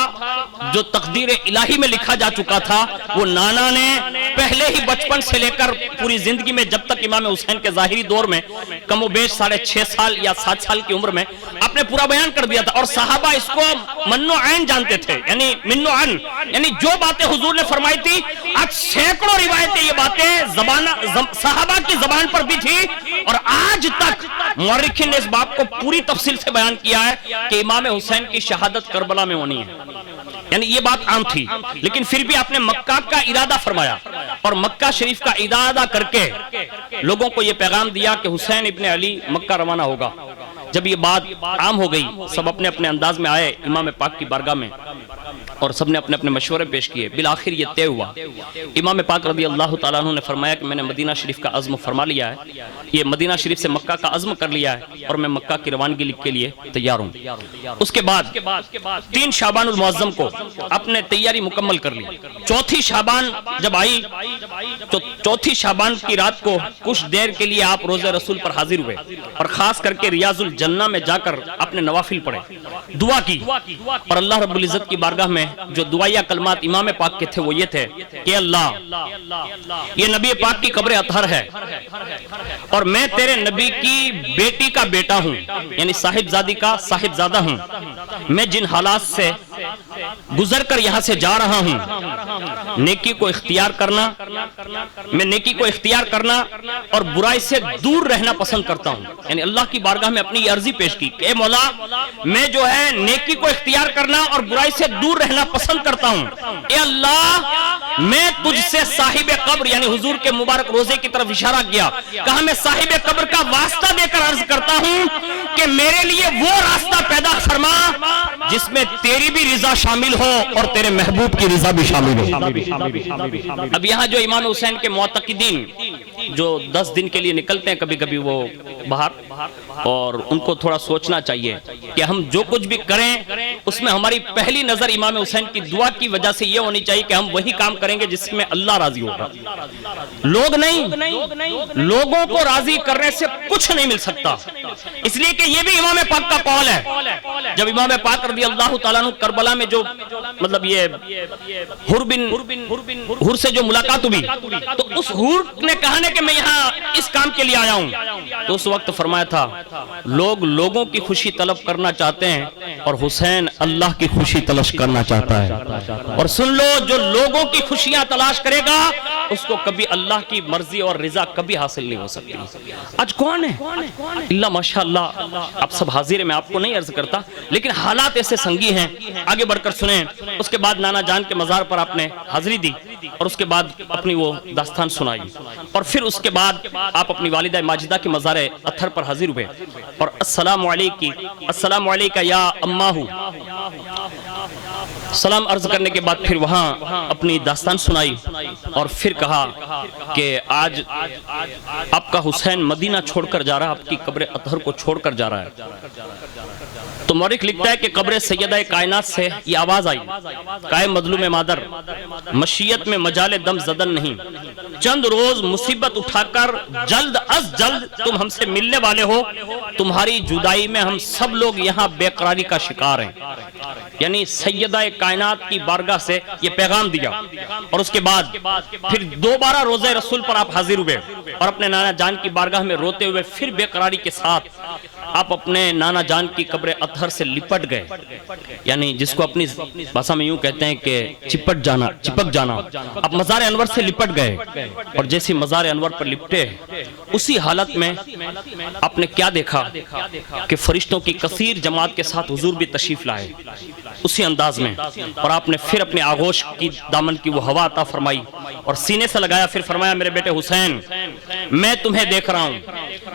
جو تقدیر الہی میں لکھا جا چکا تھا، وہ نانا نے پہلے ہی بچپن سے لے کر پوری زندگی میں جب تک امام حسین کے ظاہری دور میں کم و بیش 6.5 سال یا 7 سال کی عمر میں آپ نے پورا بیان کر دیا تھا، اور صحابہ اس کو من و عین جانتے تھے، یعنی من و عین، یعنی جو باتیں حضور نے فرمائی تھی آج سینکڑوں روایتیں یہ باتیں صحابہ کی زبان پر بھی تھی، اور آج تک مورخین نے اس بات کو پوری تفصیل سے بیان کیا ہے کہ امام حسین کی شہادت کربلا میں ہونی ہے، یعنی یہ بات عام تھی۔ لیکن پھر بھی آپ نے مکہ کا ارادہ فرمایا، اور مکہ شریف کا ارادہ کر کے لوگوں کو یہ پیغام دیا کہ حسین ابن علی مکہ روانہ ہوگا۔ جب یہ بات عام ہو گئی، سب اپنے اپنے انداز میں آئے امام پاک کی بارگاہ میں، اور سب نے اپنے اپنے مشورے پیش کیے۔ بالآخر یہ طے ہوا، امام پاک رضی اللہ تعالیٰ عنہ نے فرمایا کہ میں نے مدینہ شریف کا عزم فرما لیا ہے، یہ مدینہ شریف سے مکہ کا عزم کر لیا ہے، اور میں مکہ کی روانگی کے لیے تیار ہوں۔ اس کے بعد 3 شعبان المعظم کو اپنے تیاری مکمل کر لی۔ 4 شعبان جب آئی تو چوتھی شعبان کی رات کو کچھ دیر کے لیے آپ روزہ رسول پر حاضر ہوئے اور خاص کر کے ریاض الجنہ میں جا کر اپنے نوافل پڑھے، دعا کی، اور اللہ رب العزت کی بارگاہ میں جو دعائیہ کلمات امام پاک کے تھے وہ یہ تھے کہ اللہ، یہ نبی پاک کی قبر اطہر ہے اور میں تیرے نبی کی بیٹی کا بیٹا ہوں، یعنی صاحب زادی کا صاحب زادہ ہوں، میں جن حالات سے گزر کر یہاں سے جا رہا ہوں، نیکی کو اختیار کرنا، میں نیکی کو اختیار کرنا اور برائی سے دور رہنا پسند کرتا ہوں۔ یعنی اللہ کی بارگاہ میں اپنی یہ عرضی پیش کی کہ اے مولا، میں جو ہے نیکی کو اختیار کرنا اور برائی سے دور رہنا پسند کرتا ہوں۔ اے اللہ، میں تجھ سے صاحب قبر یعنی حضور کے مبارک روزے کی طرف اشارہ کیا، کہا میں صاحب قبر کا واسطہ دے کر عرض کرتا ہوں کہ میرے لیے وہ راستہ پیدا فرما جس میں تیری بھی رضا شامل ہو اور تیرے محبوب کی رضا بھی شامل ہو۔ اب یہاں جو امام حسین کے معتقدین جو 10 دن کے لیے نکلتے ہیں کبھی کبھی وہ باہر، اور ان کو تھوڑا سوچنا چاہیے کہ ہم جو کچھ بھی کریں اس میں ہماری پہلی نظر امام حسین کی دعا کی وجہ سے یہ ہونی چاہیے کہ ہم وہی کام کریں گے جس میں اللہ راضی ہوگا، لوگ نہیں۔ لوگوں کو راضی کرنے سے کچھ نہیں مل سکتا، اس لیے کہ یہ بھی امام پاک کا قول ہے۔ جب امام پاک رضی اللہ تعالیٰ عنہ کربلا میں جو مطلب یہ حر سے جو ملاقات ہوئی تو اس حر نے کہا کہ میں یہاں اس کام کے لیے آیا ہوں، تو اس وقت فرمایا تھا لوگ لوگوں کی خوشی طلب کرنا چاہتے ہیں اور حسین اللہ کی خوشی تلاش کرنا چاہتا ہے، اور سن لو جو لوگوں کی خوشیاں تلاش کرے گا اس کو کبھی اللہ کی مرضی اور رضا کبھی حاصل نہیں ہو سکتی۔ آج کون ہے اللہ ماشاءاللہ، آپ سب حاضر ہیں، میں آپ کو نہیں عرض کرتا، لیکن حالات ایسے سنگی ہیں۔ آگے بڑھ کر سنیں، اس کے بعد نانا جان کے مزار پر آپ نے حاضری دی اور اس کے بعد اپنی وہ داستان سنائی، اور پھر اس کے بعد آپ اپنی والدہ ماجدہ کے مزار اطہر پر حاضر ہوئے اور السلام علیکہ یا اماہو، سلام عرض کرنے کے بعد پھر وہاں اپنی داستان سنائی اور پھر کہا کہ آج آپ کا حسین مدینہ چھوڑ کر جا رہا ہے، آپ کی قبر اطہر کو چھوڑ کر جا رہا ہے۔ تو مورخ لکھتا ہے کہ قبر سیدہ کائنات سے یہ آواز آئی، قائم مظلوم مادر، مشیت میں مجال دم زدن نہیں، چند روز مصیبت اٹھا کر جلد از جلد تم ہم سے ملنے والے ہو، تمہاری جدائی میں ہم سب لوگ یہاں بے قراری کا شکار ہیں۔ یعنی سیدہ کائنات کی بارگاہ سے یہ پیغام دیا، اور اس کے بعد پھر دوبارہ روزہ رسول پر آپ حاضر ہوئے اور اپنے نانا جان کی بارگاہ میں روتے ہوئے پھر بے قراری کے ساتھ آپ اپنے نانا جان کی قبر اطہر سے لپٹ گئے، یعنی جس کو اپنی بھاشا میں یوں کہتے ہیں کہ چپک جانا۔ آپ مزار انور سے لپٹ گئے اور جیسے مزار انور پر لپٹے اسی حالت میں آپ نے کیا دیکھا کہ فرشتوں کی کثیر جماعت کے ساتھ حضور بھی تشریف لائے اسی انداز میں، اور آپ نے پھر اپنے آغوش کی دامن کی وہ ہوا عطا فرمائی اور سینے سے لگایا، پھر فرمایا میرے بیٹے حسین، میں تمہیں دیکھ رہا ہوں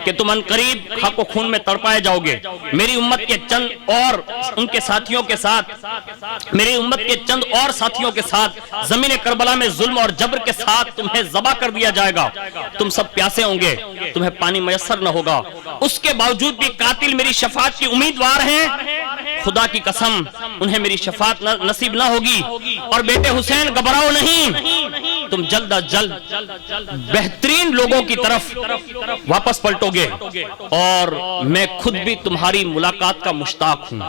کہ تم انقریب خاک و خون میں تڑپائے جاؤ گے، میری امت کے چند اور ان کے ساتھیوں کے ساتھ، میری امت کے چند اور ساتھیوں کے ساتھ زمین کربلا میں ظلم اور جبر کے ساتھ تمہیں ذبح کر دیا جائے گا، تم سب پیاسے ہوں گے، تمہیں پانی میسر نہ ہوگا، اس کے باوجود بھی قاتل میری شفاعت کی امیدوار ہیں، خدا کی قسم انہیں میری شفاعت نصیب نہ ہوگی، اور بیٹے حسین گھبراؤ نہیں، تم جلد از جلد بہترین لوگوں کی طرف واپس پلٹو گے، اور میں خود بھی تمہاری ملاقات کا مشتاق ہوں۔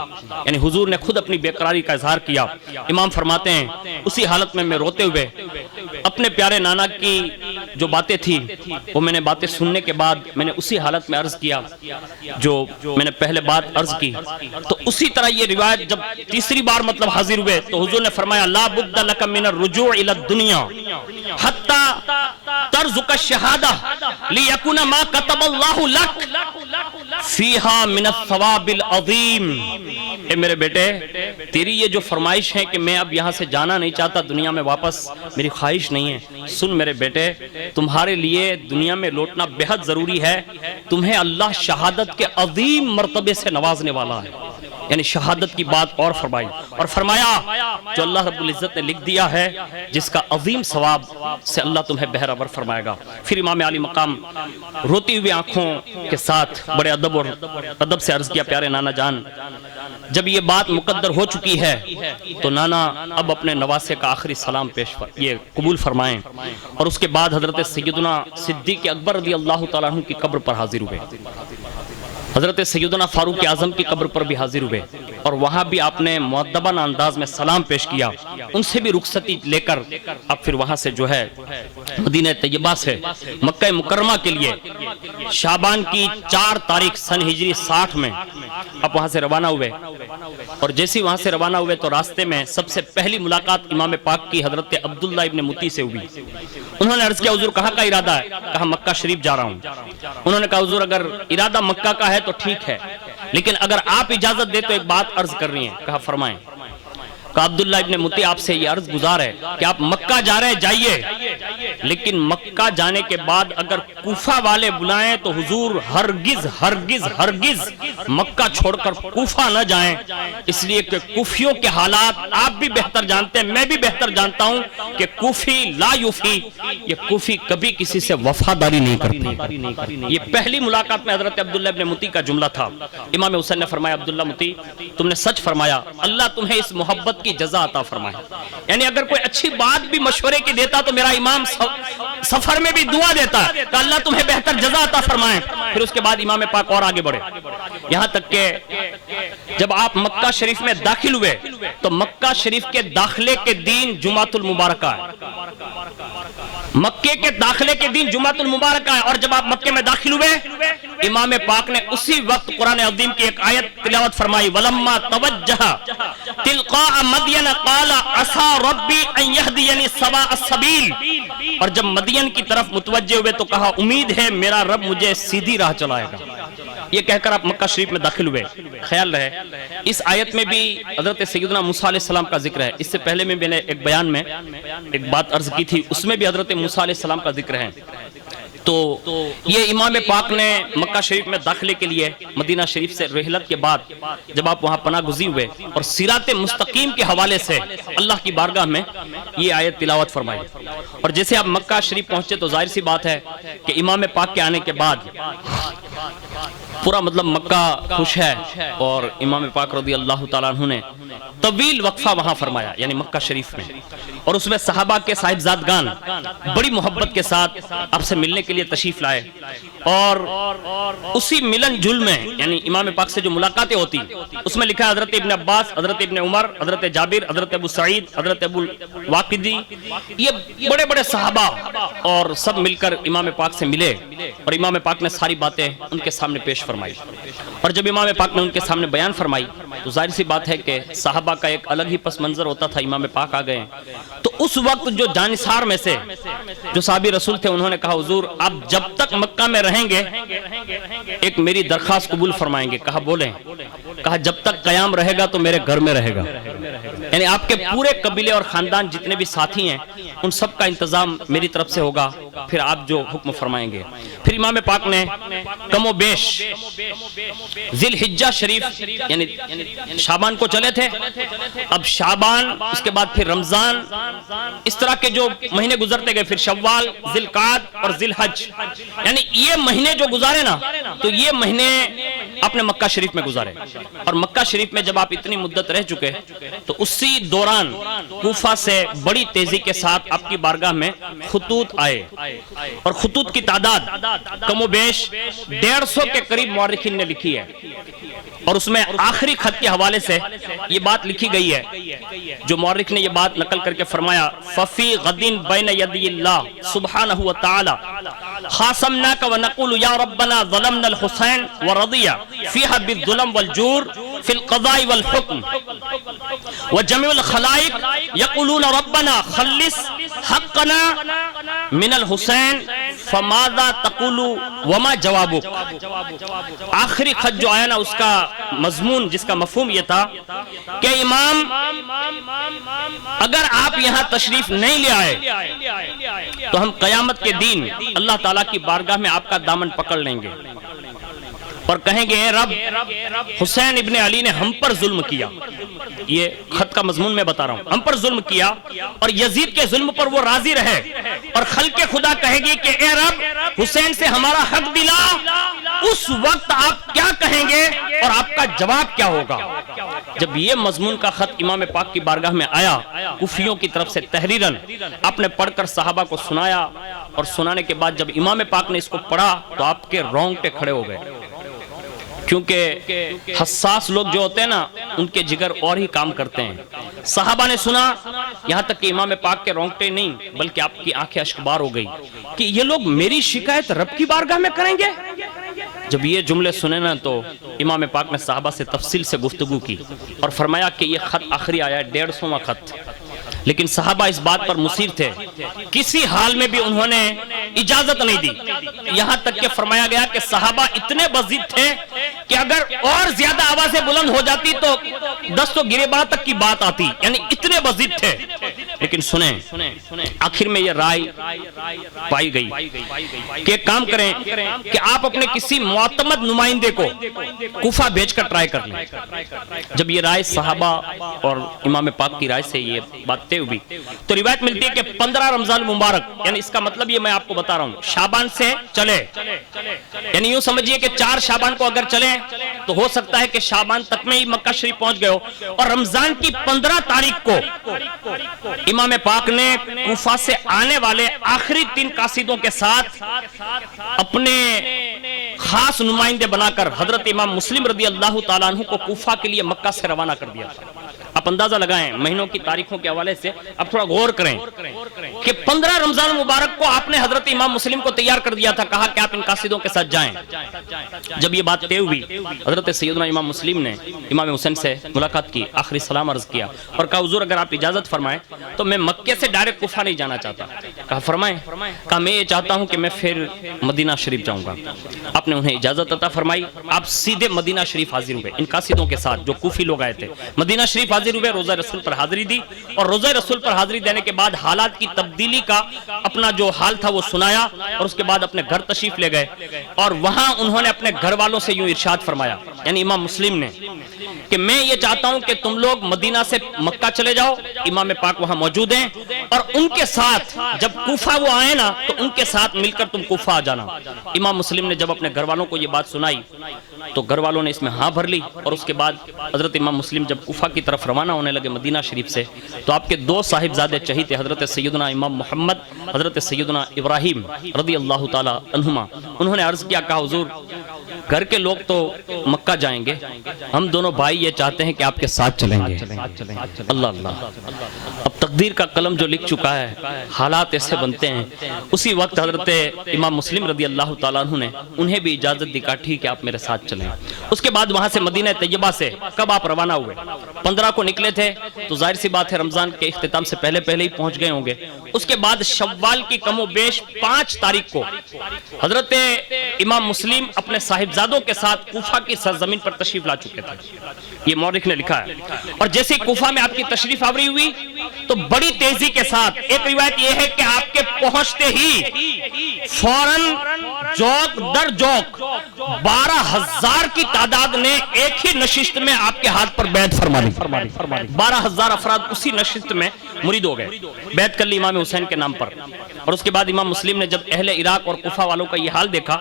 یعنی حضور نے خود اپنی بے قراری کا اظہار کیا۔ امام فرماتے ہیں اسی حالت میں روتے ہوئے اپنے پیارے نانا کی جو باتیں تھی وہ میں نے باتیں سننے کے بعد میں نے اسی حالت میں عرض کیا جو میں نے پہلے بات عرض کی، تو اسی طرح یہ روایت جب تیسری بار مطلب حاضر ہوئے تو حضور نے فرمایا لا بد لک من الرجوع الى الدنیا حتی ترزق الشہادہ لیکن ما کتب اللہ لک فیہا من الثواب العظیم۔ اے میرے بیٹے، تیری یہ جو فرمائش ہے کہ میں اب یہاں سے جانا نہیں چاہتا دنیا میں واپس، میری خواہش نہیں ہے، سن میرے بیٹے، تمہارے لیے دنیا میں لوٹنا بہت ضروری ہے، تمہیں اللہ شہادت کے عظیم مرتبے سے نوازنے والا ہے۔ یعنی شہادت کی بات اور فرمائی اور فرمایا جو اللہ رب العزت نے لکھ دیا ہے جس کا عظیم ثواب سے اللہ تمہیں بہرور فرمائے گا۔ پھر امام علی مقام روتی ہوئی آنکھوں کے ساتھ بڑے ادب سے عرض کیا پیارے نانا جان، جب یہ بات مقدر ہو چکی ہے تو نانا اب اپنے نواسے کا آخری سلام یہ قبول فرمائیں، اور اس کے بعد حضرت سیدنا صدیق اکبر رضی اللہ تعالیٰ عنہ کی قبر پر حاضر ہوئے، حضرت سیدنا فاروق اعظم کی قبر پر بھی حاضر ہوئے، اور وہاں بھی آپ نے مؤدبانہ انداز میں سلام پیش کیا، ان سے بھی رخصتی لے کر اب پھر وہاں سے جو ہے مدینہ طیبہ سے مکہ مکرمہ کے لیے شعبان کی 4 تاریخ سن ہجری 60 میں اب وہاں سے روانہ ہوئے، اور جیسے وہاں سے روانہ ہوئے تو راستے میں سب سے پہلی ملاقات امام پاک کی حضرت عبداللہ ابن متی سے ہوئی۔ انہوں نے عرض کیا حضور کہاں کا ارادہ ہے؟ کہا مکہ شریف جا رہا ہوں۔ انہوں نے کہا حضور اگر ارادہ مکہ کا ہے تو ٹھیک ہے، لیکن اگر آپ اجازت دے تو ایک بات عرض کر رہی ہیں۔ کہا فرمائیں۔ کہا عبداللہ ابن متی آپ سے یہ عرض گزار ہے کہ آپ مکہ جا رہے ہیں جائیے، لیکن مکہ جانے کے بعد اگر کوفہ والے بلائیں تو حضور ہرگز ہرگز ہرگز مکہ چھوڑ کر کوفہ نہ جائیں، اس لیے کہ کوفیوں کے حالات آپ بھی بہتر جانتے ہیں، میں بھی بہتر جانتا ہوں کہ کوفی لا یوفی، یہ کوفی کبھی کسی سے وفاداری نہیں کرتے۔ یہ پہلی ملاقات میں حضرت عبداللہ ابن متی کا جملہ تھا۔ امام حسین نے فرمایا عبداللہ متی تم نے سچ فرمایا، اللہ تمہیں اس محبت کی جزا عطا فرمائے۔ یعنی اگر کوئی اچھی بات بھی مشورے کی دیتا تو میرا امام سفر میں بھی دعا دیتا کہ اللہ تمہیں بہتر جزا عطا فرمائے۔ پھر اس کے بعد امام پاک اور آگے بڑھے، یہاں تک کہ جب آپ مکہ شریف میں داخل ہوئے تو مکہ شریف کے داخلے کے دن جمعۃ المبارکہ ہے، مکے کے داخلے کے دن جمعۃ المبارکہ ہے، اور جب آپ مکے میں داخل ہوئے امام پاک نے اسی وقت قرآن عظیم کی ایک آیت تلاوت فرمائی، وَلَمَّا تَوَجَّهَ تِلْقَاءَ مَدْيَنَ قَالَ عَسَىٰ رَبِّي أَن يَهْدِيَنِي سَوَاءَ السَّبِيلِ، اور جب مدین کی طرف متوجہ ہوئے تو کہا امید ہے میرا رب مجھے سیدھی راہ چلائے گا۔ یہ کہہ کر آپ مکہ شریف میں داخل ہوئے۔ خیال رہے اس آیت میں بھی حضرت سیدنا موسیٰ علیہ السلام کا ذکر ہے، اس سے پہلے میں نے ایک بیان میں ایک بات عرض کی تھی، اس میں بھی حضرت موسیٰ علیہ السلام کا ذکر ہے۔ تو یہ امام پاک نے مکہ شریف میں داخلے کے لیے مدینہ شریف سے رحلت کے بعد جب آپ وہاں پناہ گزین ہوئے اور صراط مستقیم کے حوالے سے اللہ کی بارگاہ میں یہ آیت تلاوت فرمائی، اور جیسے آپ مکہ شریف پہنچے تو ظاہر سی بات ہے کہ امام پاک کے آنے کے بعد پورا مطلب مکہ خوش ہے، اور امام پاک رضی اللہ تعالیٰ عنہ نے طویل وقفہ وہاں فرمایا یعنی مکہ شریف میں، اور اس میں صحابہ کے صاحبزادگان بڑی محبت کے ساتھ آپ سے ملنے کے لیے تشریف لائے، اور اسی ملن جل میں یعنی امام پاک سے جو ملاقاتیں ہوتی اس میں لکھا ہے حضرت ابن عباس، حضرت ابن عمر، حضرت جابر، حضرت ابو سعید، حضرت ابو واقدی، یہ بڑے بڑے صحابہ اور سب مل کر امام پاک سے ملے، اور امام پاک نے ساری باتیں ان کے سامنے پیش فرمائی، اور جب امام پاک نے ان کے سامنے بیان فرمائی تو ظاہر سی بات ہے کہ صحابہ کا ایک الگ ہی پس منظر ہوتا تھا، امام پاک آ گئے تو اس وقت جو جانثار میں سے جو صحابی رسول تھے انہوں نے کہا حضور آپ جب تک مکہ میں رہیں گے ایک میری درخواست قبول فرمائیں گے؟ کہا بولیں؟ کہا جب تک قیام رہے گا تو میرے گھر میں رہے گا، یعنی آپ کے پورے قبیلے اور خاندان جتنے بھی ساتھی ہیں ان سب کا انتظام میری طرف سے ہوگا، پھر آپ جو حکم فرمائیں گے۔ پھر امام پاک نے کم و بیش ذی الحجہ شریف یعنی شعبان کو چلے تھے، اب شعبان اس کے بعد پھر رمضان، اس طرح کے جو مہینے گزرتے گئے، پھر شوال، ذی القعدہ اور ذی الحج، یعنی یہ مہینے جو گزارے نا تو یہ مہینے آپ نے مکہ شریف میں گزارے، اور مکہ شریف میں جب آپ اتنی مدت رہ چکے تو اسی دوران کوفہ سے بڑی تیزی کے ساتھ آپ کی بارگاہ میں خطوط آئے، اور خطوط کی تعداد کم و بیش 150 کے قریب مورخین نے لکھی ہے، اور اس میں آخری خط کے حوالے سے یہ بات لکھی گئی ہے جو مورخ نے یہ بات نقل کر کے فرمایا ففی غدین بین یدی اللہ سبحانہ وتعالی خاصمناک ونقول یا ربنا ظلمنا الحسین ورضی فیہا بالظلم والجور فی القضاء والحکم وجميع الخلائق يقولون ربنا خلص حقنا من الحسین فماذا تقول وما جوابک۔ آخری خط جو آیا نا اس کا مضمون جس کا مفہوم یہ تھا کہ امام اگر آپ یہاں تشریف نہیں لے آئے تو ہم قیامت کے دن اللہ تعالیٰ کی بارگاہ میں آپ کا دامن پکڑ لیں گے، اور کہیں گے اے رب حسین ابن علی نے ہم پر ظلم کیا، یہ خط کا مضمون میں بتا رہا ہوں، ہم پر ظلم کیا اور یزید کے ظلم پر وہ راضی رہے، اور خلق خدا کہے گی کہ اے رب حسین سے ہمارا حق دلا، اس وقت آپ کیا کہیں گے اور آپ کا جواب کیا ہوگا؟ جب یہ مضمون کا خط امام پاک کی بارگاہ میں آیا کوفیوں کی طرف سے تحریراً، آپ نے پڑھ کر صحابہ کو سنایا، اور سنانے کے بعد جب امام پاک نے اس کو پڑھا تو آپ کے رونگٹے کھڑے ہو گئے، کیونکہ حساس لوگ جو ہوتے ہیں نا ان کے جگر اور ہی کام کرتے ہیں۔ صحابہ نے سنا، یہاں تک کہ امام پاک کے رونگٹے نہیں بلکہ آپ کی آنکھیں اشکبار ہو گئی کہ یہ لوگ میری شکایت رب کی بارگاہ میں کریں گے۔ جب یہ جملے سنے نا تو امام پاک نے صحابہ سے تفصیل سے گفتگو کی اور فرمایا کہ یہ خط آخری آیا ہے، 150واں خط، لیکن صحابہ اس بات پر مصر تھے، کسی حال میں بھی انہوں نے اجازت نہیں دی، یہاں تک کہ فرمایا گیا کہ صحابہ اتنے بضد تھے کہ اگر اور زیادہ آوازیں بلند ہو جاتی تو دست و گریباں تک کی بات آتی، یعنی اتنے بضد تھے۔ لیکن سنیں آخر میں یہ رائے پائی گئی کہ کام کریں کہ آپ اپنے کسی معتمد نمائندے کو کوفہ بھیج کر ٹرائی کر لیں۔ جب یہ رائے صحابہ اور امام پاک کی رائے سے یہ بات طے ہوئی تو روایت ملتی ہے کہ 15 رمضان مبارک، یعنی اس کا مطلب یہ میں آپ کو بتا رہا ہوں، شعبان سے چلے، یعنی یوں سمجھیے کہ 4 شعبان کو اگر چلیں تو ہو سکتا ہے کہ شعبان تک میں ہی مکہ شریف پہنچ گئے ہو، اور رمضان کی 15 تاریخ کو امام پاک نے کوفہ سے آنے والے آخری 3 قاصدوں کے ساتھ اپنے خاص نمائندے بنا کر حضرت امام مسلم رضی اللہ تعالیٰ عنہ کو کوفہ کے لیے مکہ سے روانہ کر دیا تھا۔ آپ اندازہ لگائیں مہینوں کی تاریخوں کے حوالے سے، اب تھوڑا غور کریں کہ 15 رمضان مبارک کو آپ نے حضرت امام مسلم کو تیار کر دیا تھا، کہا کہ آپ ان قاصدوں کے ساتھ جائیں۔ جب یہ بات طے ہوئی حضرت سیدنا امام مسلم نے امام حسین سے ملاقات کی، آخری سلام عرض کیا اور کہا حضور اگر آپ اجازت فرمائیں تو میں مکے سے ڈائریکٹ کوفہ نہیں جانا چاہتا۔ کہا فرمائیں؟ کہا میں یہ چاہتا ہوں کہ میں پھر مدینہ شریف جاؤں گا۔ آپ نے انہیں اجازت عطا فرمائی، آپ سیدھے مدینہ شریف حاضر ہوئے ان قاصدوں کے ساتھ جو کوفی لوگ آئے تھے، مدینہ شریف حاضر ہوئے، روزہ رسول پر حاضری دی، اور روزہ رسول پر حاضری دینے کے بعد حالات کی تبدیلی کا اپنا جو حال تھا وہ سنایا، اور اس کے بعد اپنے گھر تشریف لے گئے، اور وہاں انہوں نے اپنے گھر والوں سے یوں ارشاد فرمایا، یعنی امام مسلم نے، کہ میں یہ چاہتا ہوں کہ تم لوگ مدینہ سے مکہ چلے جاؤ، امام پاک وہاں موجود ہیں، اور ان کے ساتھ جب کوفہ وہ آئے نا تو ان کے ساتھ مل کر تم کوفہ آ جانا۔ امام مسلم نے جب اپنے گھر والوں کو یہ بات سنائی تو گھر والوں نے اس میں ہاں بھر لی، اور اس کے بعد حضرت امام مسلم جب کوفہ کی طرف روانہ ہونے لگے مدینہ شریف سے تو آپ کے 2 صاحبزادے چہیتے حضرت سیدنا امام محمد، حضرت سیدنا ابراہیم رضی اللہ تعالی عنہما، انہوں نے عرض کیا، کہا حضور گھر کے لوگ تو مکہ جائیں گے، ہم دونوں بھائی یہ چاہتے ہیں کہ آپ کے ساتھ چلیں گے۔ اللہ اللہ، اب تقدیر کا قلم جو لکھ چکا ہے، حالات ایسے بنتے ہیں۔ اسی وقت حضرت امام مسلم رضی اللہ تعالیٰ عنہ نے انہیں بھی اجازت دی، کہا ٹھیک ہے آپ میرے ساتھ چلیں۔ اس کے بعد وہاں سے مدینہ طیبہ سے کب آپ روانہ ہوئے؟ 15 کو نکلے تھے تو ظاہر سی بات ہے رمضان کے اختتام سے پہلے ہی پہنچ گئے ہوں گے۔ اس کے بعد شوال کی کم و بیش 5 تاریخ کو حضرت امام مسلم اپنے صاحبزادوں کے ساتھ کوفہ کی سرزمین پر تشریف لا چکے تھے، یہ مورخ نے لکھا ہے۔ اور جیسے کوفہ میں آپ کی تشریف آوری ہوئی تو بڑی تیزی کے ساتھ، ایک روایت یہ ہے کہ آپ کے پہنچتے ہی فوراً جوک در جوک 12,000 کی تعداد نے ایک ہی نشست میں آپ کے ہاتھ پر بیعت فرما لی۔ 12,000 افراد اسی نشست میں مرید ہو گئے، بیعت کر لی امام حسین کے نام پر۔ اور اس کے بعد امام مسلم نے جب اہل عراق اور کوفہ والوں کا یہ حال دیکھا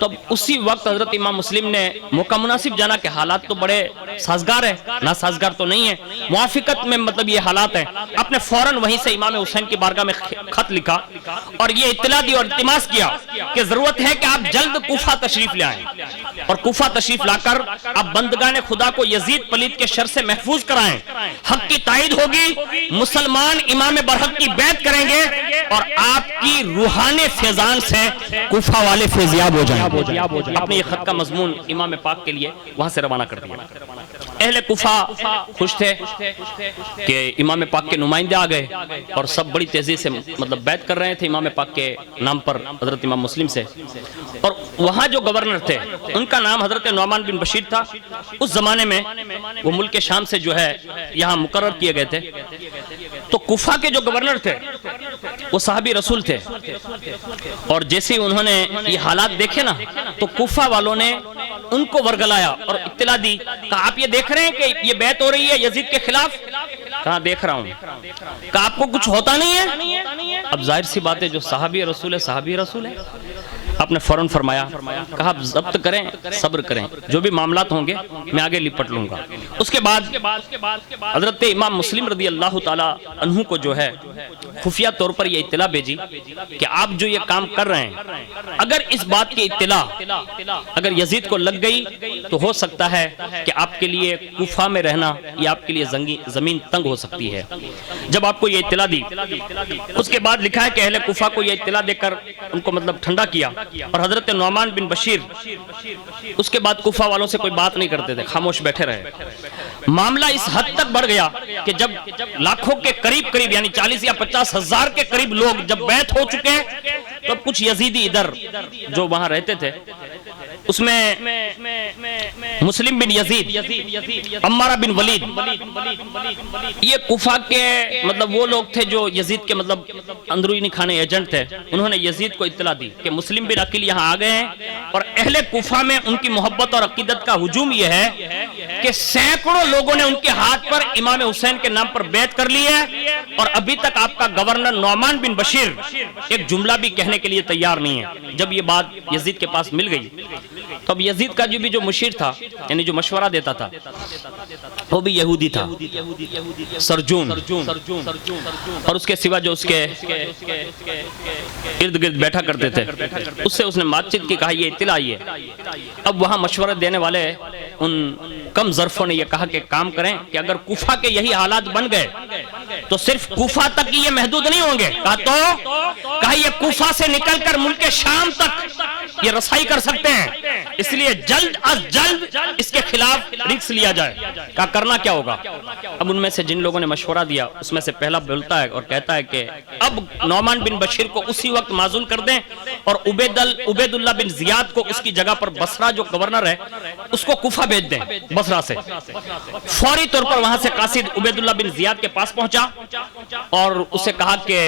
تو اسی وقت حضرت امام مسلم نے موقع مناسب جانا کہ حالات تو بڑے سازگار ہیں، ناسازگار تو نہیں ہیں، موافقت میں مطلب یہ حالات ہیں، آپ نے فوراً وہیں سے امام حسین کی بارگاہ میں خط لکھا اور یہ اطلاع دی اور التماس کیا کہ ضرورت ہے کہ آپ جلد کوفہ تشریف لے آئیں، اور کوفہ تشریف لا کر آپ بندگان خدا کو یزید پلید کے شر سے محفوظ کرائیں، حق کی تائید ہوگی، مسلمان امام برحق کی بیعت کریں گے اور آپ کی روحانی فیضان سے کوفہ والے فیضیاب ہو جائیں۔ اپنے یہ خط کا مضمون امام پاک کے لیے وہاں سے روانہ کر دیا۔ اہل کوفہ خوش تھے کہ امام پاک کے نمائندے آ گئے اور سب بڑی تیزی سے مطلب بیعت کر رہے تھے امام پاک کے نام پر حضرت امام مسلم سے۔ اور وہاں جو گورنر تھے ان کا نام حضرت نعمان بن بشیر تھا۔ اس زمانے میں وہ ملک شام سے جو ہے یہاں مقرر کیے گئے تھے، تو کوفہ کے جو گورنر تھے وہ صحابی رسول تھے، اور جیسے انہوں نے یہ حالات دیکھے نا تو کوفہ والوں نے ان کو ورگلایا اور اطلاع دی، کہا آپ یہ دیکھ رہے ہیں کہ یہ بیعت ہو رہی ہے یزید کے خلاف؟ کہا دیکھ رہا ہوں۔ کہا آپ کو کچھ ہوتا نہیں ہے؟ اب ظاہر سی بات ہے جو صحابی رسول ہے صحابی رسول ہے۔ آپ نے فوراً فرمایا، کہا آپ ضبط کریں، صبر کریں، جو بھی معاملات ہوں گے میں آگے لپٹ لوں گا۔ اس کے بعد حضرت امام مسلم رضی اللہ تعالی عنہ کو جو ہے خفیہ طور پر یہ اطلاع بھیجی کہ آپ جو یہ کام کر رہے ہیں، اگر اس بات کی اطلاع اگر یزید کو لگ گئی تو ہو سکتا ہے کہ آپ کے لیے کوفہ میں رہنا یا آپ کے لیے زمین تنگ ہو سکتی ہے۔ جب آپ کو یہ اطلاع دی، اس کے بعد لکھا ہے کہ اہل کوفہ کو یہ اطلاع دے کر ان کو مطلب ٹھنڈا کیا، اور حضرت نعمان بن بشیر اس کے بعد کوفہ والوں سے کوئی بات نہیں کرتے تھے، خاموش بیٹھے رہے۔ معاملہ اس حد تک بڑھ گیا کہ جب لاکھوں کے قریب یعنی 40 یا 50 ہزار کے قریب لوگ جب بیعت ہو چکے تو کچھ یزیدی ادھر جو وہاں رہتے تھے، اس میں مسلم بن یزید، عمارہ بن ولید، یہ کوفہ کے مطلب وہ لوگ تھے جو یزید کے مطلب اندرونی خانے ایجنٹ تھے۔ انہوں نے یزید کو اطلاع دی کہ مسلم بن عقیل یہاں آ گئے ہیں، اور اہل کوفہ میں ان کی محبت اور عقیدت کا ہجوم یہ ہے کہ سینکڑوں لوگوں نے ان کے ہاتھ پر امام حسین کے نام پر بیعت کر لی ہے، اور ابھی تک آپ کا گورنر نعمان بن بشیر ایک جملہ بھی کہنے کے لیے تیار نہیں ہے۔ جب یہ بات یزید کے پاس مل گئی تو اب یزید کا جو مشیر تھا، یعنی جو مشورہ دیتا تھا، وہ بھی یہودی تھا، سرجون، اور اس کے سوا جو اس کے ارد گرد بیٹھا کرتے تھے، اس سے اس نے بات چیت کی، کہا یہ اطلاع آئی ہے۔ اب وہاں مشورہ دینے والے ان کم ظرفوں نے یہ کہا کہ کام کریں کہ اگر کوفہ کے یہی حالات بن گئے تو صرف کوفہ تک یہ محدود نہیں ہوں گے، کہا یہ کوفہ سے نکل کر ملک شام تک یہ رسائی کر سکتے ہیں، اس لیے جلد از جلد اس کے خلاف رکس لیا جائے۔ کہا کرنا کیا ہوگا؟ اب ان میں سے جن لوگوں نے مشورہ دیا اس میں سے پہلا بولتا ہے اور کہتا ہے کہ اب نعمان بن بشیر کو اسی وقت معزول کر دیں، اور عبید اللہ بن زیاد کو اس کی جگہ پر بصرہ جو گورنر ہے اس کو کوفہ بھیج دیں بصرہ سے۔ فوری طور پر وہاں سے قاصد عبید اللہ بن زیاد کے پاس پہنچا اور اسے کہا کہ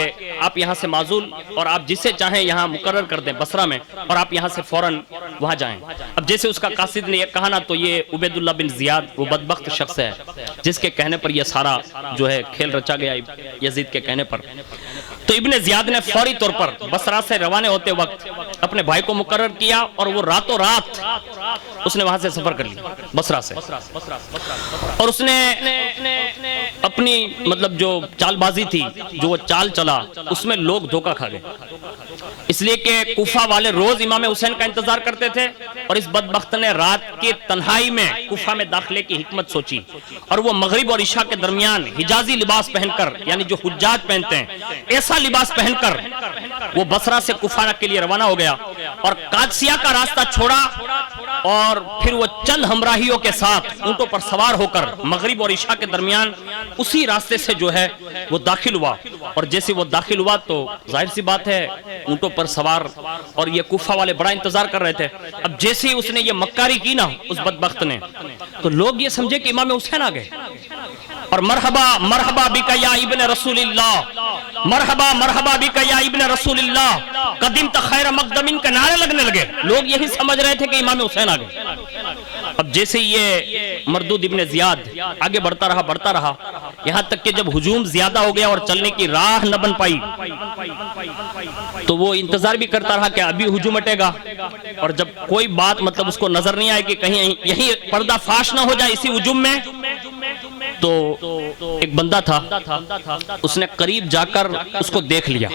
آپ یہاں سے معزول اور آپ جسے چاہیں یہاں مقرر کر دیں بصرہ میں، اور آپ یہاں سے فوراً وہاں جائیں۔ اب جیسے اس کا قاصد نے یہ کہا نا، تو یہ عبید اللہ بن زیاد وہ بدبخت شخص ہے جس کے کہنے پر یہ سارا جو ہے کھیل رچا گیا یزید کے کہنے پر۔ تو ابن زیاد نے فوری طور پر بصرہ سے روانے ہوتے وقت اپنے بھائی کو مقرر کیا، اور وہ راتوں رات اس نے وہاں سے سفر کر لیا بصرہ سے، اور اس نے اپنی مطلب جو چال بازی تھی، جو وہ چال چلا، اس میں لوگ دھوکہ کھا گئے، اس لیے کہ کوفہ والے روز امام حسین کا انتظار کرتے تھے، اور اس بدبخت نے رات کی تنہائی میں کوفہ میں داخلے کی حکمت سوچی، اور وہ مغرب اور عشاء کے درمیان حجازی لباس پہن کر، یعنی جو حجاج پہنتے ہیں ایسا لباس پہن کر وہ بصرہ سے کوفہ کے لیے روانہ ہو گیا، اور قادسیہ کا راستہ چھوڑا، اور پھر وہ چند ہمراہیوں کے ساتھ اونٹوں پر سوار ہو کر مغرب اور عشاء کے درمیان اسی راستے سے جو ہے وہ داخل ہوا۔ اور جیسے وہ داخل ہوا تو ظاہر سی بات ہے اونٹوں پر سوار، اور یہ کوفہ والے بڑا انتظار کر رہے تھے۔ اب جیسے ہی اس نے یہ مکاری کی نا اس بدبخت نے، تو لوگ یہ سمجھے کہ امام حسین آ گئے، اور مرحبا مرحبا بک یا ابن رسول اللہ، مرحبا مرحبا بک یا ابن رسول اللہ، قدمت خیر مقدم کے نعرے لگنے لگے۔ لوگ یہی سمجھ رہے تھے کہ امام حسین آ گئے۔ اب جیسے یہ مردود ابن زیاد آگے بڑھتا رہا، یہاں تک کہ جب ہجوم زیادہ ہو گیا اور چلنے کی راہ نہ بن پائی تو وہ انتظار بھی کرتا رہا کہ ابھی ہجوم ہٹے گا، اور جب کوئی بات مطلب اس کو نظر نہیں آئے کہ کہیں یہی پردہ فاش نہ ہو جائے اسی ہجوم میں، تو ایک بندہ تھا، اس نے قریب جا کر اس کو دیکھ لیا،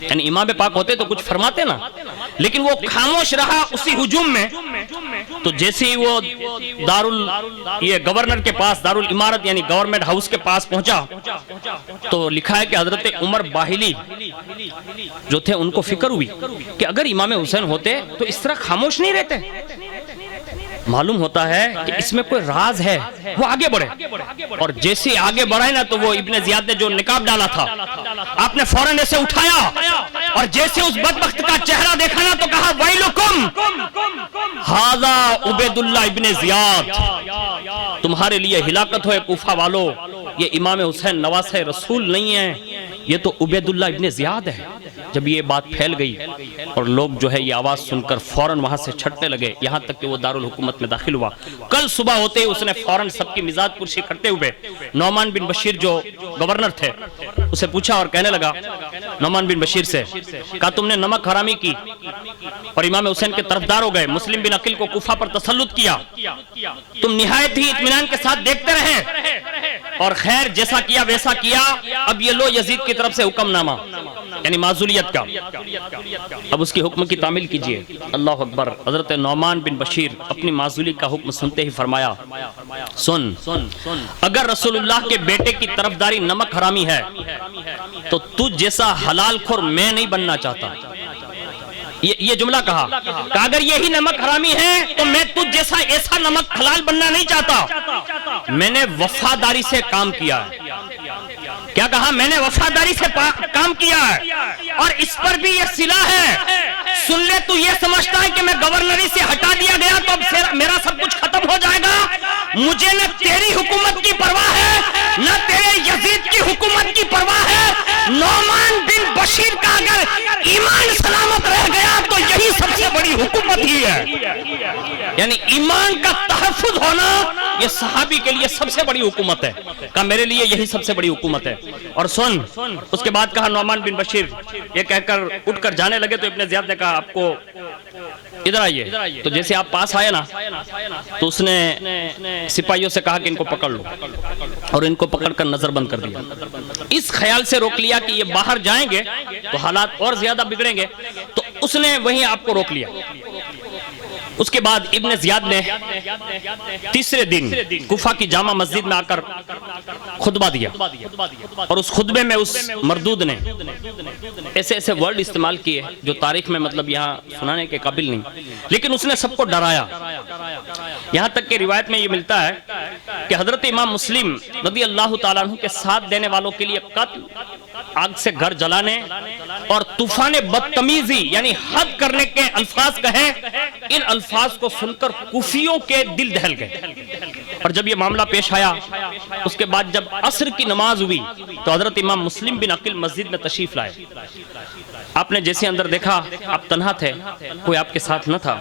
یعنی امام پاک ہوتے تو کچھ فرماتے نا، لیکن وہ خاموش رہا اسی ہجوم میں۔ تو جیسے ہی وہ یہ گورنر کے پاس، دارالامارت یعنی گورنمنٹ ہاؤس کے پاس پہنچا، تو لکھا ہے کہ حضرت عمر باہلی جو تھے ان کو فکر ہوئی کہ اگر امام حسین ہوتے تو اس طرح خاموش نہیں رہتے، معلوم ہوتا ہے کہ اس میں کوئی راز ہے، وہ آگے بڑھے۔ اور جیسے آگے بڑھے نا تو وہ ابن زیاد نے جو نقاب ڈالا تھا آپ نے فوراً اسے اٹھایا، اور جیسے اس بدبخت کا چہرہ دیکھا نا تو کہا ویلکم ھذا عبید اللہ ابن زیاد، تمہارے لیے ہلاکت ہوئے کوفہ والو، یہ امام حسین نواسہ رسول نہیں ہے، یہ تو عبیداللہ ابن زیاد ہے۔ جب یہ بات پھیل گئی اور لوگ جو ہے یہ آواز سن کر فوراً وہاں سے چھٹنے لگے، یہاں تک کہ وہ دارالحکومت میں داخل ہوا۔ کل صبح ہوتے ہی اس نے فوراً سب کی مزاج پرسی کرتے ہوئے نعمان بن بشیر جو گورنر تھے اسے پوچھا اور کہنے لگا نعمان بن بشیر سے، کہا تم نے نمک حرامی کی اور امام حسین کے طرفدار ہو گئے، مسلم بن عقیل کو کوفہ پر تسلط کیا، تم نہایت ہی اطمینان کے ساتھ دیکھتے رہے اور خیر جیسا کیا ویسا کیا، اب یہ لو یزید کی طرف سے حکم نامہ یعنی معزولیت کا، اب اس کی حکم کی تعمیل کیجئے۔ اللہ اکبر۔ حضرت نعمان بن بشیر اپنی معزولی کا حکم سنتے ہی فرمایا، سن اگر رسول اللہ کے بیٹے کی طرفداری نمک حرامی ہے تو تجھ جیسا حلال خور میں نہیں بننا چاہتا۔ یہ جملہ کہا کہ اگر یہی نمک حرامی ہے تو میں تجھ جیسا ایسا نمک حلال بننا نہیں چاہتا۔ میں نے وفاداری سے کام کیا ہے۔ کیا کہا؟ میں نے وفاداری سے کام کیا ہے اور اس پر بھی یہ صلہ ہے۔ سن لے، تو یہ سمجھتا ہے کہ میں گورنری سے ہٹا دیا گیا تو اب میرا سب کچھ ختم ہو جائے گا؟ مجھے نہ تیری حکومت کی پرواہ ہے نہ تیرے یزید کی حکومت کی پرواہ ہے۔ نعمان بن بشیر کا اگر ایمان سلامت رہ گیا تو یہی سب سے بڑی حکومت ہی ہے۔ یعنی ایمان کا تحفظ ہونا یہ صحابی کے لیے سب سے بڑی حکومت ہے۔ کہا میرے لیے یہی سب سے بڑی حکومت ہے۔ اور سن، اس کے بعد کہا نعمان بن بشیر یہ کہہ کر اٹھ کر جانے لگے تو ابن زیاد نے کہا آپ کو ادھر آئیے۔ تو جیسے آپ پاس آئے نا تو اس نے سپاہیوں سے کہا کہ ان کو پکڑ لو اور ان کو پکڑ کر نظر بند کر دیا، اس خیال سے روک لیا کہ یہ باہر جائیں گے تو حالات اور زیادہ بگڑیں گے، تو اس نے وہیں آپ کو روک لیا۔ اس کے بعد ابن زیاد نے تیسرے دن کوفہ کی جامع مسجد میں آ کر خطبہ دیا اور اس خطبے میں اس مردود نے ایسے ایسے ورڈ استعمال کیے جو تاریخ میں مطلب یہاں سنانے کے قابل نہیں، لیکن اس نے سب کو ڈرایا۔ یہاں تک کہ روایت میں یہ ملتا ہے کہ حضرت امام مسلم رضی اللہ تعالیٰ عنہ کے ساتھ دینے والوں کے لیے قتل، آگ سے گھر جلانے اور طوفان بدتمیزی یعنی حد کرنے کے الفاظ کہے، ان الفاظ کو سن کر کوفیوں کے دل دہل گئے۔ اور جب یہ معاملہ پیش آیا اس کے بعد جب عصر کی نماز ہوئی تو حضرت امام مسلم بن عقیل مسجد میں تشریف لائے۔ آپ نے جیسے اندر دیکھا آپ تنہا تھے، کوئی آپ کے ساتھ نہ تھا۔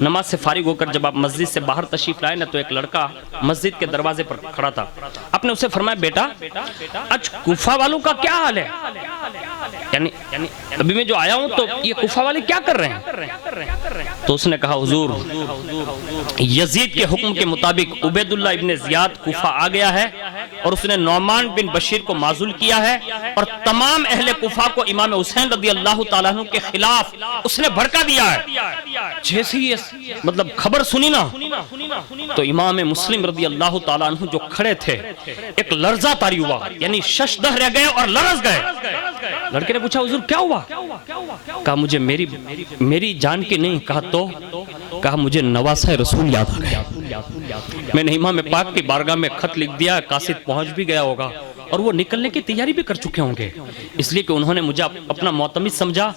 نماز سے فارغ ہو کر جب آپ مسجد سے باہر تشریف لائے نا تو ایک لڑکا مسجد کے دروازے پر کھڑا تھا۔ آپ نے اسے فرمایا بیٹا آج کوفہ والوں کا کیا حال ہے؟ یعنی ابھی میں جو آیا ہوں تو یہ کوفہ والے کیا کر رہے ہیں؟ تو اس نے کہا حضور یزید کے حکم کے مطابق عبیداللہ ابن زیاد کوفہ آ گیا ہے اور اس نے نعمان بن بشیر کو معزول کیا ہے اور تمام اہل کوفہ کو امام حسین رضی اللہ تعالیٰ عنہ کے خلاف اس نے بھڑکا دیا ہے۔ جیسے یہ مطلب خبر سنی نا تو امام مسلم رضی اللہ تعالیٰ عنہ جو کھڑے تھے ایک لرزہ طاری ہوا، یعنی ششدر رہ گئے اور لرز گئے۔ لڑکے نے پوچھا حضور کیا ہوا؟ کہا مجھے میری جان کی نہیں، کہا تو؟ کہا مجھے نواسہ رسول یاد آ گیا، میں نے امام پاک کی بارگاہ میں خط لکھ دیا، قاصد پہنچ بھی گیا ہوگا اور وہ نکلنے کی تیاری بھی کر چکے ہوں گے، اس لیے کہ انہوں نے مجھے اپنا معتمد سمجھا،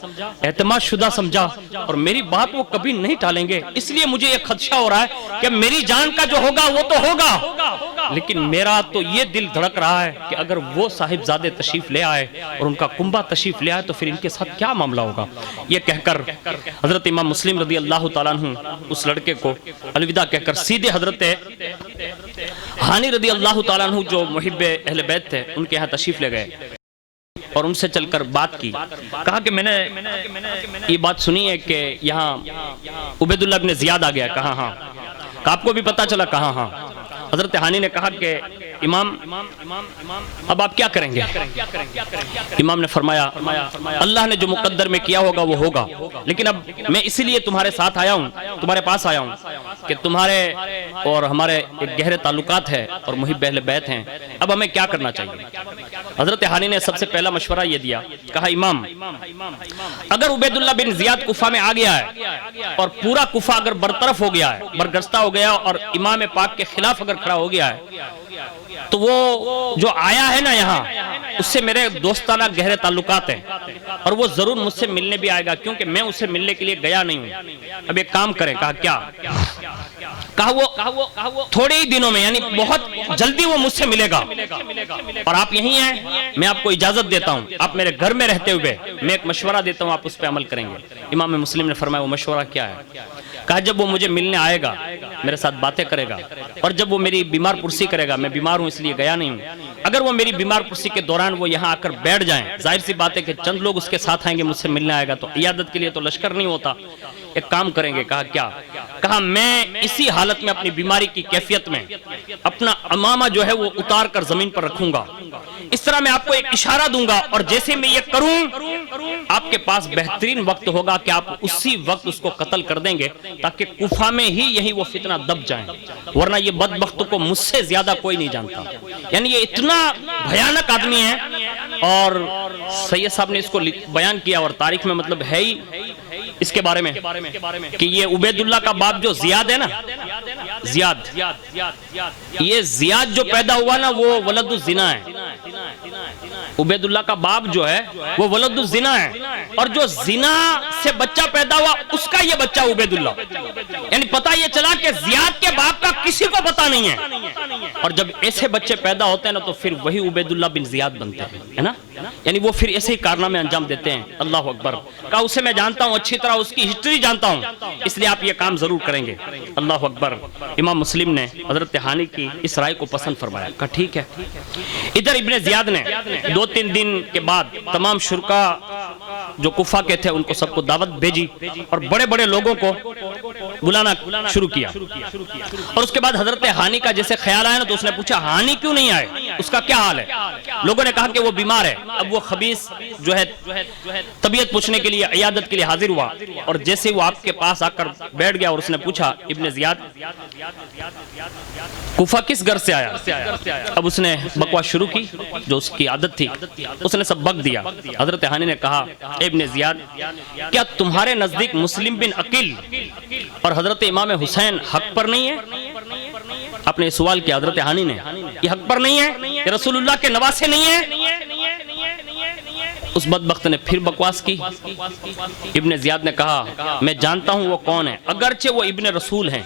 اعتماد شدہ سمجھا اور میری بات وہ کبھی نہیں ٹالیں گے، اس لیے مجھے یہ خدشہ ہو رہا ہے کہ میری جان کا جو ہوگا وہ تو ہوگا، لیکن میرا تو یہ دل دھڑک رہا ہے کہ اگر وہ صاحبزادے تشریف لے آئے اور ان کا کنبہ تشریف لے آئے تو پھر ان کے ساتھ کیا معاملہ ہوگا۔ یہ کہہ کر حضرت امام مسلم رضی اللہ تعالیٰ عنہ اس لڑکے کو الوداع کہہ کر سیدھے حضرت ہانی رضی اللہ تعالیٰ عنہ جو محب اہل بیت تھے ان کے ہاں تشریف لے گئے اور ان سے چل کر بات کی۔ کہا کہ میں نے یہ بات سنی ہے کہ یہاں عبیداللہ ابن زیاد آ گیا۔ کہا ہاں۔ کہا آپ کو بھی پتا چلا؟ کہا ہاں۔ حضرت ہانی نے کہا کہ امام اب آپ کیا کریں گے؟ امام نے فرمایا اللہ نے جو مقدر میں کیا ہوگا وہ ہوگا، لیکن اب میں اسی لیے تمہارے ساتھ آیا ہوں، تمہارے پاس آیا ہوں کہ تمہارے اور ہمارے ایک گہرے تعلقات ہیں اور محب اہل بیت ہیں، اب ہمیں کیا کرنا چاہیے؟ حضرت ہانی نے سب سے پہلا مشورہ یہ دیا، کہا امام اگر عبیداللہ بن زیاد کوفہ میں آ گیا ہے اور پورا کوفہ اگر برطرف ہو گیا ہے، برگزیدہ ہو گیا اور امام پاک کے خلاف اگر کھڑا ہو گیا ہے تو وہ جو آیا ہے نا یہاں اس سے میرے دوستانہ گہرے تعلقات ہیں اور وہ ضرور مجھ سے ملنے بھی آئے گا کیونکہ میں اسے ملنے کے لیے گیا نہیں ہوں۔ اب ایک کام کریں۔ کہا کیا؟ کہا وہ تھوڑے ہی دنوں میں یعنی بہت جلدی وہ مجھ سے ملے گا اور آپ یہیں ہیں، میں آپ کو اجازت دیتا ہوں، آپ میرے گھر میں رہتے ہوئے میں ایک مشورہ دیتا ہوں، آپ اس پہ عمل کریں گے۔ امام مسلم نے فرمایا وہ مشورہ کیا ہے؟ کہا جب وہ مجھے ملنے آئے گا، میرے ساتھ باتیں کرے گا، اور جب وہ میری بیمار پرسی کرے گا، میں بیمار ہوں اس لیے گیا نہیں ہوں، اگر وہ میری بیمار پرسی کے دوران وہ یہاں آ کر بیٹھ جائیں، ظاہر سی بات ہے کہ چند لوگ اس کے ساتھ آئیں گے، مجھ سے ملنے آئے گا، تو عیادت کے لیے تو لشکر نہیں ہوتا، ایک کام کریں گے۔ کہا کیا؟ کہا میں اسی حالت میں اپنی بیماری کی کیفیت میں اپنا عمامہ جو ہے وہ اتار کر زمین پر رکھوں گا، اس طرح میں آپ کو ایک اشارہ دوں گا، اور جیسے میں یہ کروں آپ کے پاس بہترین وقت ہوگا کہ آپ اسی وقت اس کو قتل کر دیں گے تاکہ کوفہ میں ہی یہی وہ فتنہ دب جائیں، ورنہ یہ بدبخت کو مجھ سے زیادہ کوئی نہیں جانتا۔ یعنی یہ اتنا بھیانک آدمی ہے، اور سید صاحب نے اس کو بیان کیا، اور تاریخ میں مطلب ہے ہی اس کے بارے میں کہ یہ عبید اللہ کا باپ جو زیاد ہے نا، زیاد، یہ زیاد جو پیدا ہوا نا وہ ولد الزنا ہے، عبید اللہ کا باپ جو ہے وہ ولد الزنا ہے، اور جو زنا سے بچہ پیدا ہوا اس کا یہ بچہ عبید اللہ، یعنی پتہ یہ چلا کہ زیاد کے باپ کا کسی کو پتہ نہیں ہے، اور جب ایسے بچے پیدا ہوتے ہیں نا تو پھر وہی عبید اللہ بن زیاد بنتے ہیں، ہے نا، یعنی وہ پھر ایسے ہی کارنامے انجام دیتے ہیں۔ اللہ اکبر۔ کہا اسے میں جانتا ہوں اچھی طرح، اس کی ہسٹری جانتا ہوں، اس لیے آپ یہ کام ضرور کریں گے۔ اللہ اکبر۔ امام مسلم نے حضرت ہانی کی اس رائے کو پسند فرمایا، کہا ٹھیک ہے۔ ادھر ابن زیاد نے 2-3 دن کے بعد تمام شرکا جو کوفہ کے تھے ان کو سب کو دعوت بھیجی، اور بڑے بڑے لوگوں کو بلانا شروع کیا، اور اس کے بعد حضرت ہانی کا جیسے خیال آیا نا تو اس نے پوچھا ہانی کیوں نہیں آئے، اس کا کیا حال ہے؟ لوگوں نے کہا کہ وہ بیمار ہے۔ اب وہ خبیث جو ہے طبیعت پوچھنے کے لیے عیادت کے لیے حاضر ہوا، اور جیسے وہ آپ کے پاس آ کر بیٹھ گیا اور اس نے پوچھا ابن زیاد کوفہ کس گھر سے آیا؟ اب اس نے بکواس شروع کی جو اس کی عادت تھی، اس نے سب بک دیا۔ حضرت ہانی نے کہا ابن زیاد کیا تمہارے نزدیک مسلم بن عقیل اور حضرت امام حسین حق پر نہیں ہے؟ آپ نے سوال کیا حضرت ہانی نے، یہ حق پر نہیں ہے، یہ رسول اللہ کے نواسے نہیں ہیں؟ اس بدبخت نے پھر بکواس کی۔ ابن زیاد نے کہا میں جانتا ہوں وہ کون ہے، اگرچہ وہ ابن رسول ہیں۔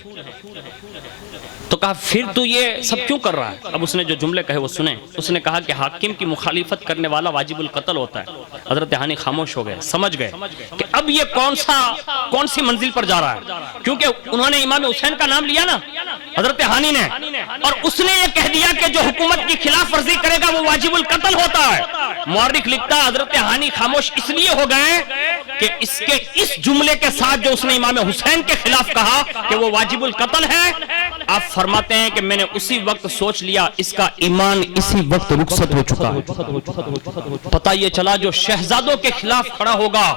تو کہا پھر تو یہ سب کیوں کر رہا ہے؟ اب اس نے جو جملے کہے وہ سنیں۔ اس نے کہا کہ حاکم کی مخالفت کرنے والا واجب القتل ہوتا ہے۔ حضرت ہانی خاموش ہو گئے، سمجھ گئے کہ اب یہ کون سی منزل پر جا رہا ہے، کیونکہ انہوں نے امام حسین کا نام لیا نا حضرت ہانی نے، اور اس نے یہ کہہ دیا کہ جو حکومت کی خلاف ورزی کرے گا وہ واجب القتل ہوتا ہے۔ مورخ لکھتا ہے حضرت ہانی خاموش اس لیے ہو گئے کہ اس جملے کے ساتھ جو اس نے امام حسین کے خلاف کہا کہ وہ واجب القتل ہے، آپ فرماتے ہیں کہ میں نے اسی وقت سوچ لیا اس کا ایمان اسی وقت رخصت ہو چکا ہے۔ پتہ یہ چلا جو شہزادوں کے خلاف کھڑا ہوگا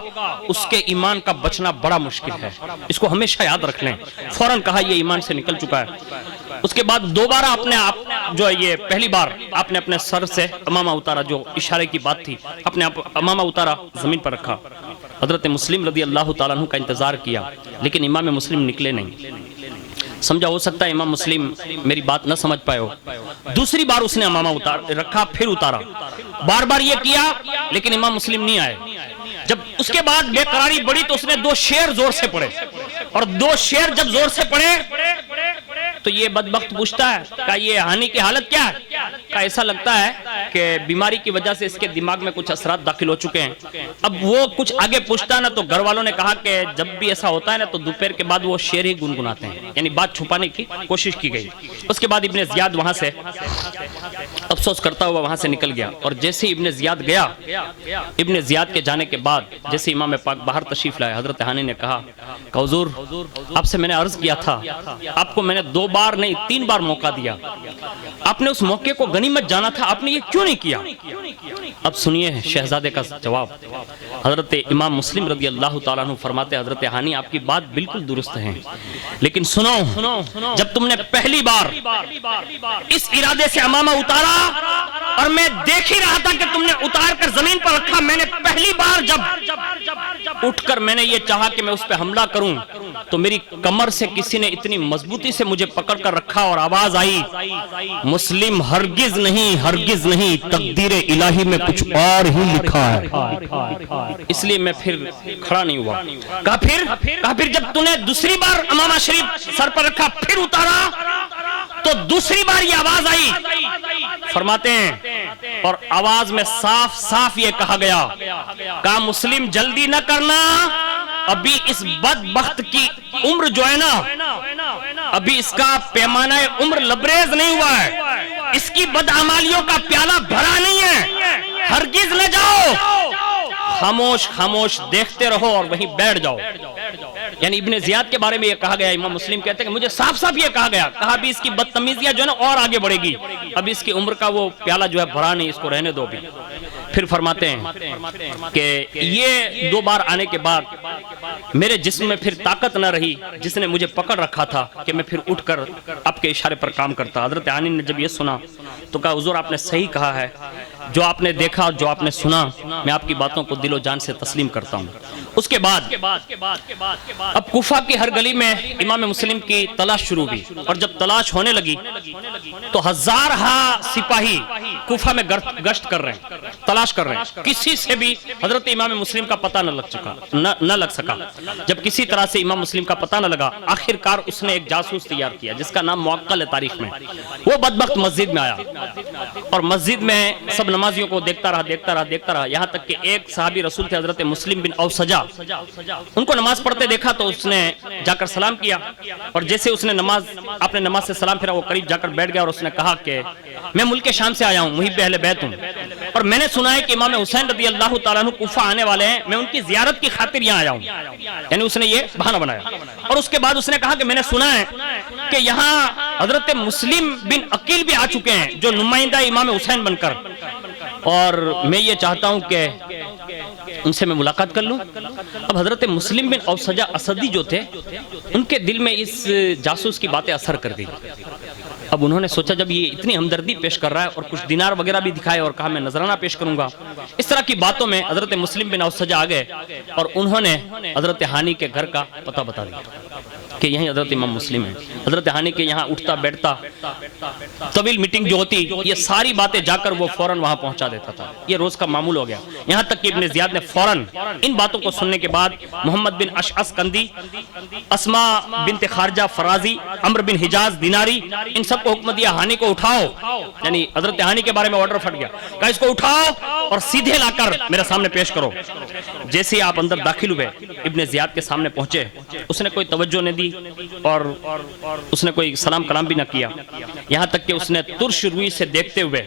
اس کے ایمان کا بچنا بڑا مشکل ہے، اس کو ہمیشہ یاد رکھ لیں۔ فوراً کہا یہ ایمان سے نکل چکا ہے۔ اس کے بعد دوبارہ اپنے آپ جو یہ پہلی بار آپ نے اپنے سر سے امامہ اتارا، جو اشارے کی بات تھی، اپنے امامہ اتارا، زمین پر رکھا۔ حضرت مسلم رضی اللہ تعالیٰ عنہ کا انتظار کیا، لیکن امام مسلم نکلے نہیں۔ سمجھا ہو سکتا ہے امام مسلم میری بات نہ سمجھ پائے ہو۔ دوسری بار اس نے امامہ رکھا، پھر اتارا، بار بار یہ کیا، لیکن امام مسلم نہیں آئے۔ جب اس کے بعد بے قراری بڑھی تو اس نے 2 شعر زور سے پڑھے، اور 2 شعر جب زور سے پڑھے تو یہ بدبخت پوچھتا ہے کہ یہ ہانی کی حالت کیا ہے؟ کہ ایسا لگتا ہے کہ بیماری کی وجہ سے اس کے دماغ میں کچھ اثرات داخل ہو چکے ہیں۔ اب وہ کچھ آگے پوچھتا ہے نا تو گھر والوں نے کہا کہ جب بھی ایسا ہوتا ہے نا تو دوپہر کے بعد وہ شعر ہی گنگناتے ہیں، یعنی بات چھپانے کی کوشش کی گئی۔ اس کے بعد ابن زیاد وہاں سے افسوس کرتا ہوا وہاں سے نکل گیا، اور جیسے ابن زیاد گیا، ابن زیاد کے جانے کے بعد جیسے امام پاک باہر تشریف لائے، حضرت ہانی نے کہا کہ حضور آپ سے میں نے عرض کیا تھا، آپ کو میں نے 2 بار نہیں 3 بار موقع دیا، آپ نے اس موقع کو غنیمت جانا تھا، آپ نے یہ کیوں نہیں کیا؟ اب سنیے شہزادے کا جواب۔ حضرت امام مسلم رضی اللہ تعالیٰ عنہ فرماتے حضرت ہانی آپ کی بات بالکل درست ہے، لیکن سنو، جب تم نے پہلی بار اس ارادے سے امامہ اتارا اور میں دیکھ ہی رہا تھا کہ تم نے اتار کر زمین پر رکھا، میں نے پہلی بار جب اٹھ کر میں نے یہ چاہا کہ میں اس پہ حملہ کروں تو میری کمر سے کسی نے اتنی مضبوطی سے مجھے پکڑ کر رکھا اور آواز آئی مسلم ہرگز نہیں تقدیر الہی میں کچھ اور ہی لکھا ہے. اس لیے میں پھر کھڑا نہیں ہوا. کہا پھر جب تو نے دوسری بار امامہ شریف سر پر رکھا پھر اتارا تو دوسری بار یہ آواز آئی. فرماتے ہیں اور آواز میں صاف صاف یہ کہا گیا کہا مسلم جلدی نہ کرنا, ابھی اس بدبخت کی عمر جو ہے نا, ابھی اس کا پیمانہ عمر لبریز نہیں ہوا ہے, اس کی بدعمالیوں کا پیالہ بھرا نہیں ہے, ہرگز نہ جاؤ, خاموش دیکھتے رہو اور وہیں بیٹھ جاؤ. یعنی ابن زیاد کے بارے میں یہ کہا گیا, امام مسلم کہتے ہیں کہ مجھے صاف صاف یہ کہا گیا, کہا ابھی اس کی بدتمیزیاں جو ہے نا اور آگے بڑھے گی, ابھی اس کی عمر کا وہ پیالہ جو ہے بھرا نہیں, اس کو رہنے دو بھی. پھر فرماتے ہیں کہ یہ 2 بار آنے کے بعد میرے جسم میں پھر طاقت نہ رہی جس نے مجھے پکڑ رکھا تھا کہ میں پھر اٹھ کر آپ کے اشارے پر کام کرتا. حضرت عانی نے جب یہ سنا تو کہا حضور آپ نے صحیح کہا ہے, جو آپ نے دیکھا جو آپ نے سنا میں آپ کی باتوں کو دل و جان سے تسلیم کرتا ہوں. اس کے بعد اب کوفہ کی ہر گلی میں امام مسلم کی تلاش شروع ہوئی, اور جب تلاش ہونے لگی تو ہزارہا سپاہی کوفہ میں گشت کر رہے ہیں, تلاش کر رہے ہیں, کسی سے بھی حضرت امام مسلم کا پتہ نہ لگ سکا. جب کسی طرح سے امام مسلم کا پتہ نہ لگا, آخر کار اس نے ایک جاسوس تیار کیا جس کا نام معقل ہے تاریخ میں. وہ بدبخت مسجد میں آیا اور مسجد میں سب نمازیوں کو دیکھتا رہا, یہاں تک کہ ایک صحابی رسول تھے حضرت مسلم بن اوسجہ, ان کو نماز پڑھتے دیکھا تو اس نے جا کر سلام کیا, اور جیسے اس نے آپ نے نماز سے سلام پھرا وہ قریب جا کر بیٹھ گیا اور اس نے کہا کہ میں ملک شام سے آیا ہوں, محب اہل بیت ہوں, اور میں نے سنا ہے کہ امام حسین رضی اللہ تعالیٰ عنہ کوفہ آنے والے ہیں, میں ان کی زیارت کی خاطر یہاں آیا ہوں. یعنی اس نے یہ بہانہ بنایا. اور اس کے بعد اس نے کہا کہ میں نے سنا ہے کہ یہاں حضرت مسلم بن عقیل بھی آ چکے ہیں جو نمائندہ امام حسین بن کر, اور میں یہ چاہتا ہوں کہ ان سے میں ملاقات کر لوں. اب حضرت مسلم بن اوسجہ اسدی جو تھے ان کے دل میں اس جاسوس کی باتیں اثر کر گئی. اب انہوں نے سوچا جب یہ اتنی ہمدردی پیش کر رہا ہے اور کچھ دینار وغیرہ بھی دکھائے اور کہا میں نذرانہ پیش کروں گا, اس طرح کی باتوں میں حضرت مسلم بن اوسجہ آ گئے اور انہوں نے حضرت ہانی کے گھر کا پتہ بتا دیا کہ یہیں حضرت امام مسلم ہیں. حضرت ہانی کے یہاں اٹھتا بیٹھتا, طویل میٹنگ جو ہوتی یہ ساری باتیں جا کر وہ فوراً وہاں پہنچا دیتا تھا. یہ روز کا معمول ہو گیا, یہاں تک کہ ابن زیاد نے فوراً ان باتوں کو سننے کے بعد محمد بن اشعث کندی, اسما بنت خارجہ فرازی, عمرو بن حجاز دیناری, ان سب کو حکم دیا ہانی کو اٹھاؤ. یعنی حضرت ہانی کے بارے میں آرڈر پھٹ گیا, کہا اس کو اٹھاؤ اور سیدھے لا کر میرے سامنے پیش کرو. جیسے ہی آپ اندر داخل ہوئے ابن زیاد کے سامنے پہنچے, اس نے کوئی توجہ نہیں دی اور اس نے کوئی سلام کلام بھی نہ کیا, یہاں تک کہ اس نے ترش روئی سے دیکھتے ہوئے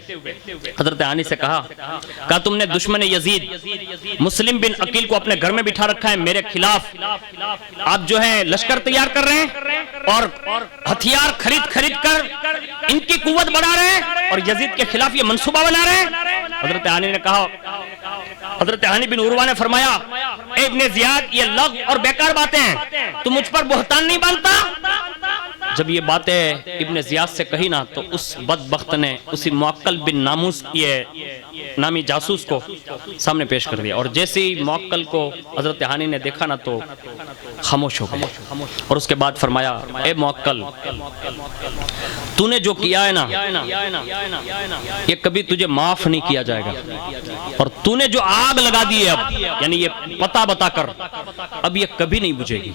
حضرت ہانی سے کہا تم نے دشمن یزید مسلم بن عقیل کو اپنے گھر میں بٹھا رکھا ہے, میرے خلاف آپ جو ہے لشکر تیار کر رہے ہیں اور ہتھیار خرید کر ان کی قوت بڑھا رہے ہیں اور یزید کے خلاف یہ منصوبہ بنا رہے ہیں. حضرت ہانی نے کہا, حضرت ہانی بن عروہ نے فرمایا اے ابن زیاد یہ لغو اور بیکار باتیں ہیں, تو مجھ پر بہتان نہیں باندھتا. جب یہ باتیں ابن زیاد سے کہی نا تو اس بدبخت نے اسی معقل بن ناموس یہ نامی جاسوس کو سامنے پیش کر دیا, اور جیسے ہی معقل کو حضرت ہانی نے دیکھا نا تو خاموش ہو گیا, اور اس کے بعد فرمایا اے معقل تو نے جو کیا ہے نا یہ کبھی تجھے معاف نہیں کیا جائے گا, اور تو نے جو آگ لگا دی ہے اب یعنی یہ پتہ بتا کر اب یہ کبھی نہیں بجھے گی.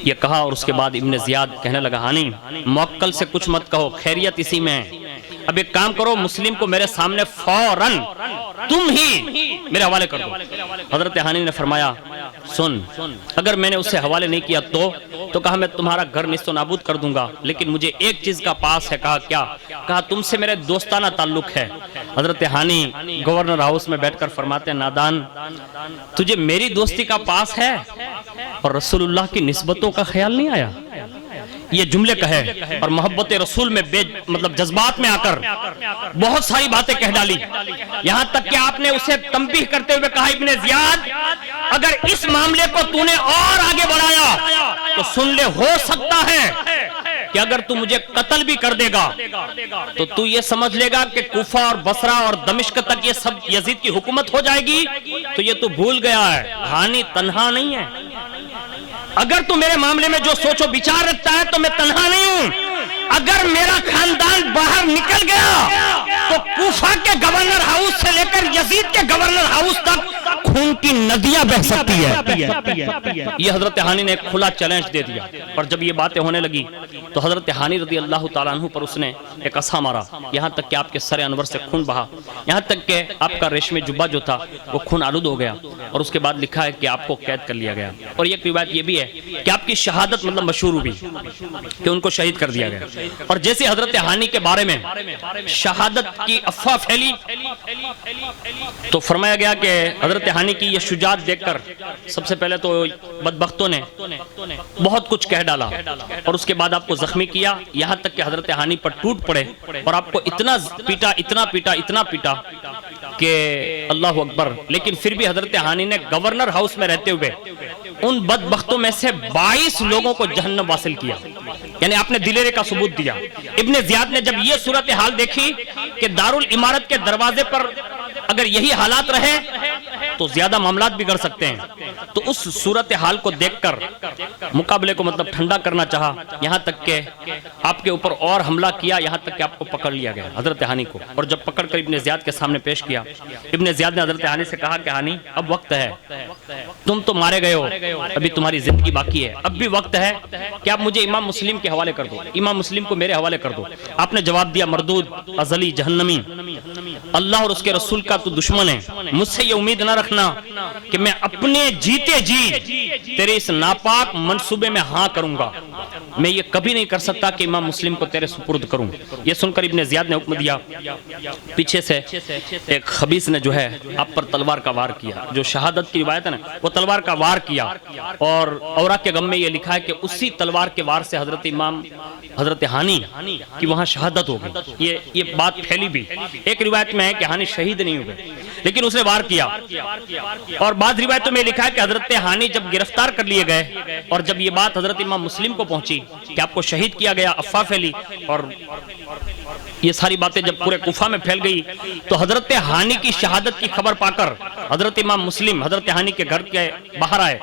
یہ کہا اور اس کے بعد ابن زیاد کہنے لگا ہانی معقل سے کچھ مت کہو, خیریت اسی میں ہے, اب ایک کام کرو مسلم کو میرے سامنے فوراً تم ہی میرے حوالے کر دو. حضرت ہانی نے فرمایا سن, اگر میں نے اسے حوالے نہیں کیا تو کہا میں تمہارا گھر نیست و نابود کر دوں گا, لیکن مجھے ایک چیز کا پاس ہے. کہا کیا؟ کہا تم سے میرے دوستانہ تعلق ہے. حضرت ہانی گورنر ہاؤس میں بیٹھ کر فرماتے ہیں نادان تجھے میری دوستی کا پاس ہے اور رسول اللہ کی نسبتوں کا خیال نہیں آیا. یہ جملے کہے اور محبت رسول میں مطلب جذبات میں آ کر بہت ساری باتیں کہہ ڈالی, یہاں تک کہ آپ نے اسے تنبیہ کرتے ہوئے کہا ابن زیاد اگر اس معاملے کو تو نے اور آگے بڑھایا تو سن لے ہو سکتا ہے کہ اگر تو مجھے قتل بھی کر دے گا تو یہ سمجھ لے گا کہ کوفہ اور بصرہ اور دمشق تک یہ سب یزید کی حکومت ہو جائے گی, تو یہ تو بھول گیا ہے ہانی تنہا نہیں ہے. اگر تو میرے معاملے میں جو سوچ و بچار رکھتا ہے تو میں تنہا نہیں ہوں، اگر میرا خاندان باہر نکل گیا تو کوفہ کے گورنر ہاؤس سے لے کر یزید کے گورنر ہاؤس تک خون کی ندیاں بہہ سکتی ہے۔ یہ حضرت ہانی نے ایک کھلا چیلنج دے دیا، اور جب یہ باتیں ہونے لگی تو حضرت ہانی رضی اللہ تعالیٰ عنہ پر اس نے ایک عصا مارا، یہاں تک کہ آپ کے سر انور سے خون بہا، یہاں تک کہ آپ کا ریشمی جبہ جو تھا وہ خون آلود ہو گیا، اور اس کے بعد لکھا ہے کہ آپ کو قید کر لیا گیا۔ اور ایک روایت یہ بھی ہے کہ آپ کی شہادت مطلب مشہور ہوئی کہ ان کو شہید کر دیا گیا۔ اور جیسے حضرت ہانی کے بارے میں شہادت کی افواہ پھیلی تو فرمایا گیا کہ حضرت ہانی کی یہ شجاعت دیکھ کر سب سے پہلے تو بدبختوں نے بہت کچھ کہہ ڈالا، اور اس کے بعد آپ کو زخمی کیا، یہاں تک کہ حضرت ہانی پر ٹوٹ پڑے اور آپ کو اتنا پیٹا اتنا پیٹا اتنا پیٹا کہ اللہ اکبر۔ لیکن پھر بھی حضرت ہانی نے گورنر ہاؤس میں رہتے ہوئے ان بدبختوں میں سے 22 لوگوں کو جہنم واصل کیا، یعنی آپ نے دلیری کا ثبوت دیا۔ ابن زیاد نے جب یہ صورتحال دیکھی کہ دارالامارت کے دروازے پر اگر یہی حالات رہے تو زیادہ معاملات بگڑ سکتے ہیں، تو اس صورتحال کو دیکھ کر مقابلے کو مطلب ٹھنڈا کرنا چاہا، یہاں تک کہ آپ کے اوپر اور حملہ کیا، یہاں تک کہ آپ کو پکڑ لیا گیا حضرت ہانی کو۔ اور جب پکڑ کر ابن زیاد کے سامنے پیش کیا، ابن زیاد نے حضرت ہانی سے کہا کہ ہانی اب وقت ہے، تم تو مارے گئے ہو، ابھی تمہاری زندگی باقی ہے، اب بھی وقت ہے کہ آپ مجھے امام مسلم کے حوالے کر دو، امام مسلم کو میرے حوالے کر دو۔ آپ نے جواب دیا مردود، ازلی، جہنمی، اللہ اور اس کے رسول کا تو دشمن ہے، مجھ سے یہ امید نہ رکھنا کہ میں اپنے جیتے جی تیرے اس ناپاک منصوبے میں ہاں کروں گا، میں یہ کبھی نہیں کر سکتا کہ امام مسلم کو تیرے سپرد کروں۔ یہ سن کر ابن زیاد نے حکم دیا، پیچھے سے ایک خبیث نے جو ہے آپ پر تلوار کا وار کیا، جو شہادت کی روایت ہے نا وہ تلوار کا وار کیا، اور اوراق کے غم میں یہ لکھا ہے کہ اسی تلوار کے وار سے حضرت ہانی کی وہاں شہادت ہو گئی۔ یہ بات پھیلی بھی، ایک روایت میں ہے کہ ہانی شہید نہیں ہوئے لیکن اس نے وار کیا، اور بعض روایتوں میں لکھا ہے کہ حضرت ہانی جب گرفتار کر لیے گئے اور جب یہ بات حضرت امام مسلم کو پہنچی کہ آپ کو شہید کیا گیا، افواہ پھیلی، اور یہ ساری باتیں جب پورے کوفہ میں پھیل گئی تو حضرت ہانی کی شہادت کی خبر پا کر حضرت امام مسلم حضرت ہانی کے گھر کے باہر آئے،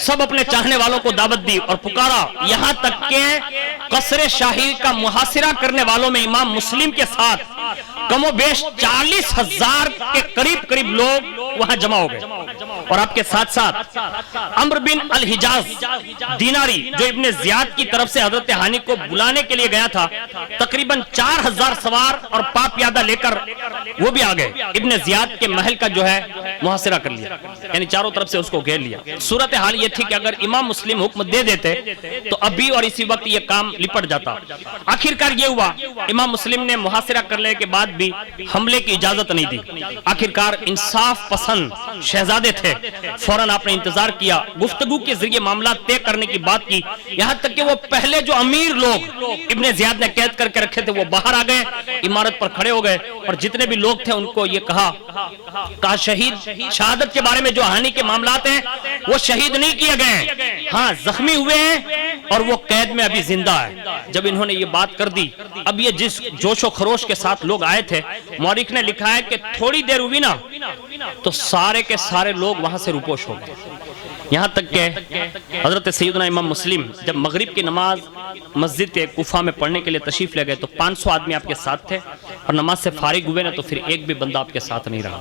سب اپنے چاہنے والوں کو دعوت دی اور پکارا، یہاں تک کہ قصر شاہی کا محاصرہ کرنے والوں میں امام مسلم کے ساتھ کم و بیش 40,000 کے قریب لوگ وہاں جمع ہو گئے، اور آپ کے ساتھ ساتھ عمرو بن الحجاز دیناری جو ابن زیاد کی طرف سے حضرت ہانی کو بلانے کے لیے گیا تھا، تقریباً 4,000 سوار اور پا پیادہ لے کر وہ بھی آ گئے، ابن زیاد کے محل کا جو ہے محاصرہ کر لیا، یعنی چاروں طرف سے اس کو گھیر لیا۔ صورتحال یہ تھی کہ اگر امام مسلم حکم دے دیتے تو ابھی اور اسی وقت یہ کام لپٹ جاتا۔ آخرکار یہ ہوا، امام مسلم نے محاصرہ کر لینے کے بعد بھی حملے کی اجازت نہیں دی۔ آخرکار انصاف پسند شہزادے تھے، فوراً آپ نے انتظار کیا، گفتگو کے ذریعے معاملات طے کرنے کی بات کی، یہاں تک کہ وہ پہلے جو امیر لوگ ابن زیاد نے قید کر کے رکھے تھے وہ باہر آ گئے، عمارت پر کھڑے ہو گئے، اور جتنے بھی لوگ تھے ان کو یہ کہا شہادت کے بارے میں جو ہانی کے معاملات ہیں وہ شہید نہیں کیے گئے، ہاں زخمی ہوئے ہیں اور وہ قید میں ابھی زندہ ہے۔ جب انہوں نے یہ بات کر دی، اب یہ جس جوش و خروش کے ساتھ لوگ آئے تھے، مورخ نے لکھا ہے کہ تھوڑی دیر ہوئی نا تو سارے کے سارے لوگ وہاں سے روپوش ہو گئے، یہاں تک کہ حضرت سیدنا امام مسلم جب مغرب کی نماز مسجد کوفہ میں پڑھنے کے لیے تشریف لے گئے تو 500 آدمی آپ کے ساتھ تھے، اور نماز سے فارغ ہوئے نا تو پھر ایک بھی بندہ آپ کے ساتھ نہیں رہا۔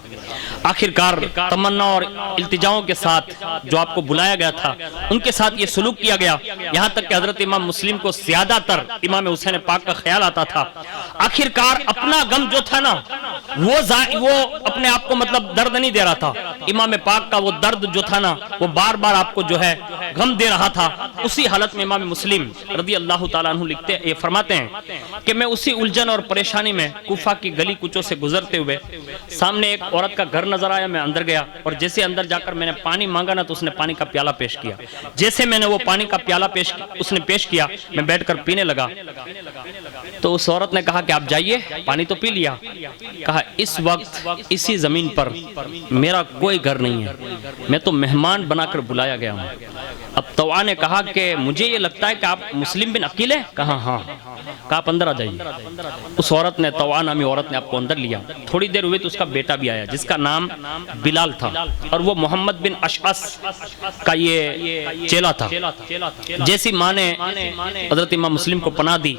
آخرکار تمنا اور التجاؤں کے ساتھ جو آپ کو بلایا گیا تھا ان کے ساتھ یہ سلوک کیا گیا، یہاں تک کہ حضرت امام مسلم کو زیادہ تر امام حسین پاک کا خیال آتا تھا۔ آخرکار اپنا غم جو تھا نا وہ اپنے آپ کو مطلب درد نہیں دے رہا تھا، امام پاک کا وہ درد جو تھا نا وہ بار بار آپ کو جو ہے غم دے رہا تھا۔ اسی حالت میں امام مسلم رضی اللہ تعالیٰ عنہ یہ فرماتے ہیں کہ میں اسی الجھن اور پریشانی میں کوفہ کی گلی کوچوں سے گزرتے ہوئے سامنے ایک عورت کا گھر نظر آیا، میں اندر گیا، اور جیسے اندر جا کر میں نے پانی مانگا نا تو اس نے پانی کا پیالہ پیش کیا، جیسے میں نے وہ پانی کا پیالہ اس نے پیش کیا میں بیٹھ کر پینے لگا تو اس عورت نے کہا کہ آپ جائیے، پانی تو پی لیا، کہا اس وقت اسی زمین پر میرا کوئی گھر نہیں ہے، میں تو مہمان بنا کر بلایا گیا ہوں، اب طوعا نے کہا کہ مجھے یہ لگتا ہے کہ آپ مسلم بن عقیل ہیں؟ کہا ہاں۔ کہا آپ اندر آ جائیے۔ اس عورت نے، طوعا نامی عورت نے آپ کو اندر لیا۔ تھوڑی دیر ہوئی تو اس کا بیٹا بھی آیا جس کا نام بلال تھا، اور وہ محمد بن اشعث کا یہ چیلا تھا۔ جیسی ماں نے حضرت امام مسلم کو پناہ دی،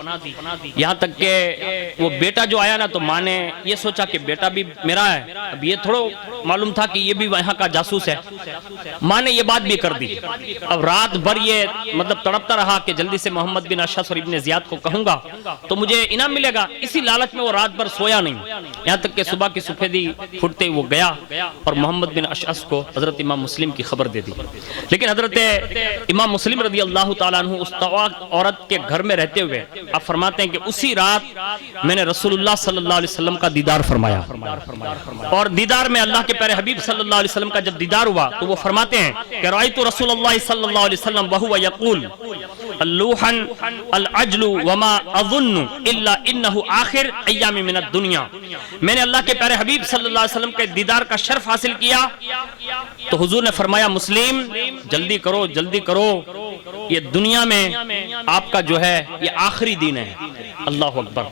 یہاں تک کہ وہ بیٹا جو آیا نا تو ماں نے یہ سوچا کہ بیٹا بھی میرا ہے، اب یہ تھوڑا معلوم تھا کہ یہ بھی وہاں کا جاسوس ہے۔ ماں نے یہ بات بھی کر دی۔ اب رات بھر یہ مطلب تڑپتا رہا کہ جلدی سے محمد بن اشعث اور ابن زیاد کو کہوں گا تو مجھے انعام ملے گا، اسی لالچ میں وہ رات بھر سویا نہیں، یہاں تک کہ صبح کی سفیدی پھوٹتے وہ گیا اور محمد بن اشعث کو حضرت امام مسلم کی خبر دے دی۔ لیکن حضرت امام مسلم رضی اللہ تعالیٰ عنہ اس طوعا عورت کے گھر میں رہتے ہوئے آپ فرماتے ہیں کہ اسی رات میں نے رسول اللہ صلی اللہ علیہ وسلم کا دیدار فرمایا، اور دیدار میں اللہ کے پیارے حبیب صلی اللہ علیہ وسلم کا جب دیدار ہوا تو وہ فرماتے ہیں کہ رأیت رسول اللہ صلی اللہ علیہ وسلم وہو یقول اللوحن العجل وما اظن الا انه آخر ایام من الدنیا۔ میں نے اللہ کے پیارے حبیب صلی اللہ علیہ وسلم کے دیدار کا شرف حاصل کیا تو حضور نے فرمایا مسلم جلدی کرو جلدی کرو، یہ دنیا میں آپ کا جو ہے یہ آخری دن ہے۔ اللہ اکبر۔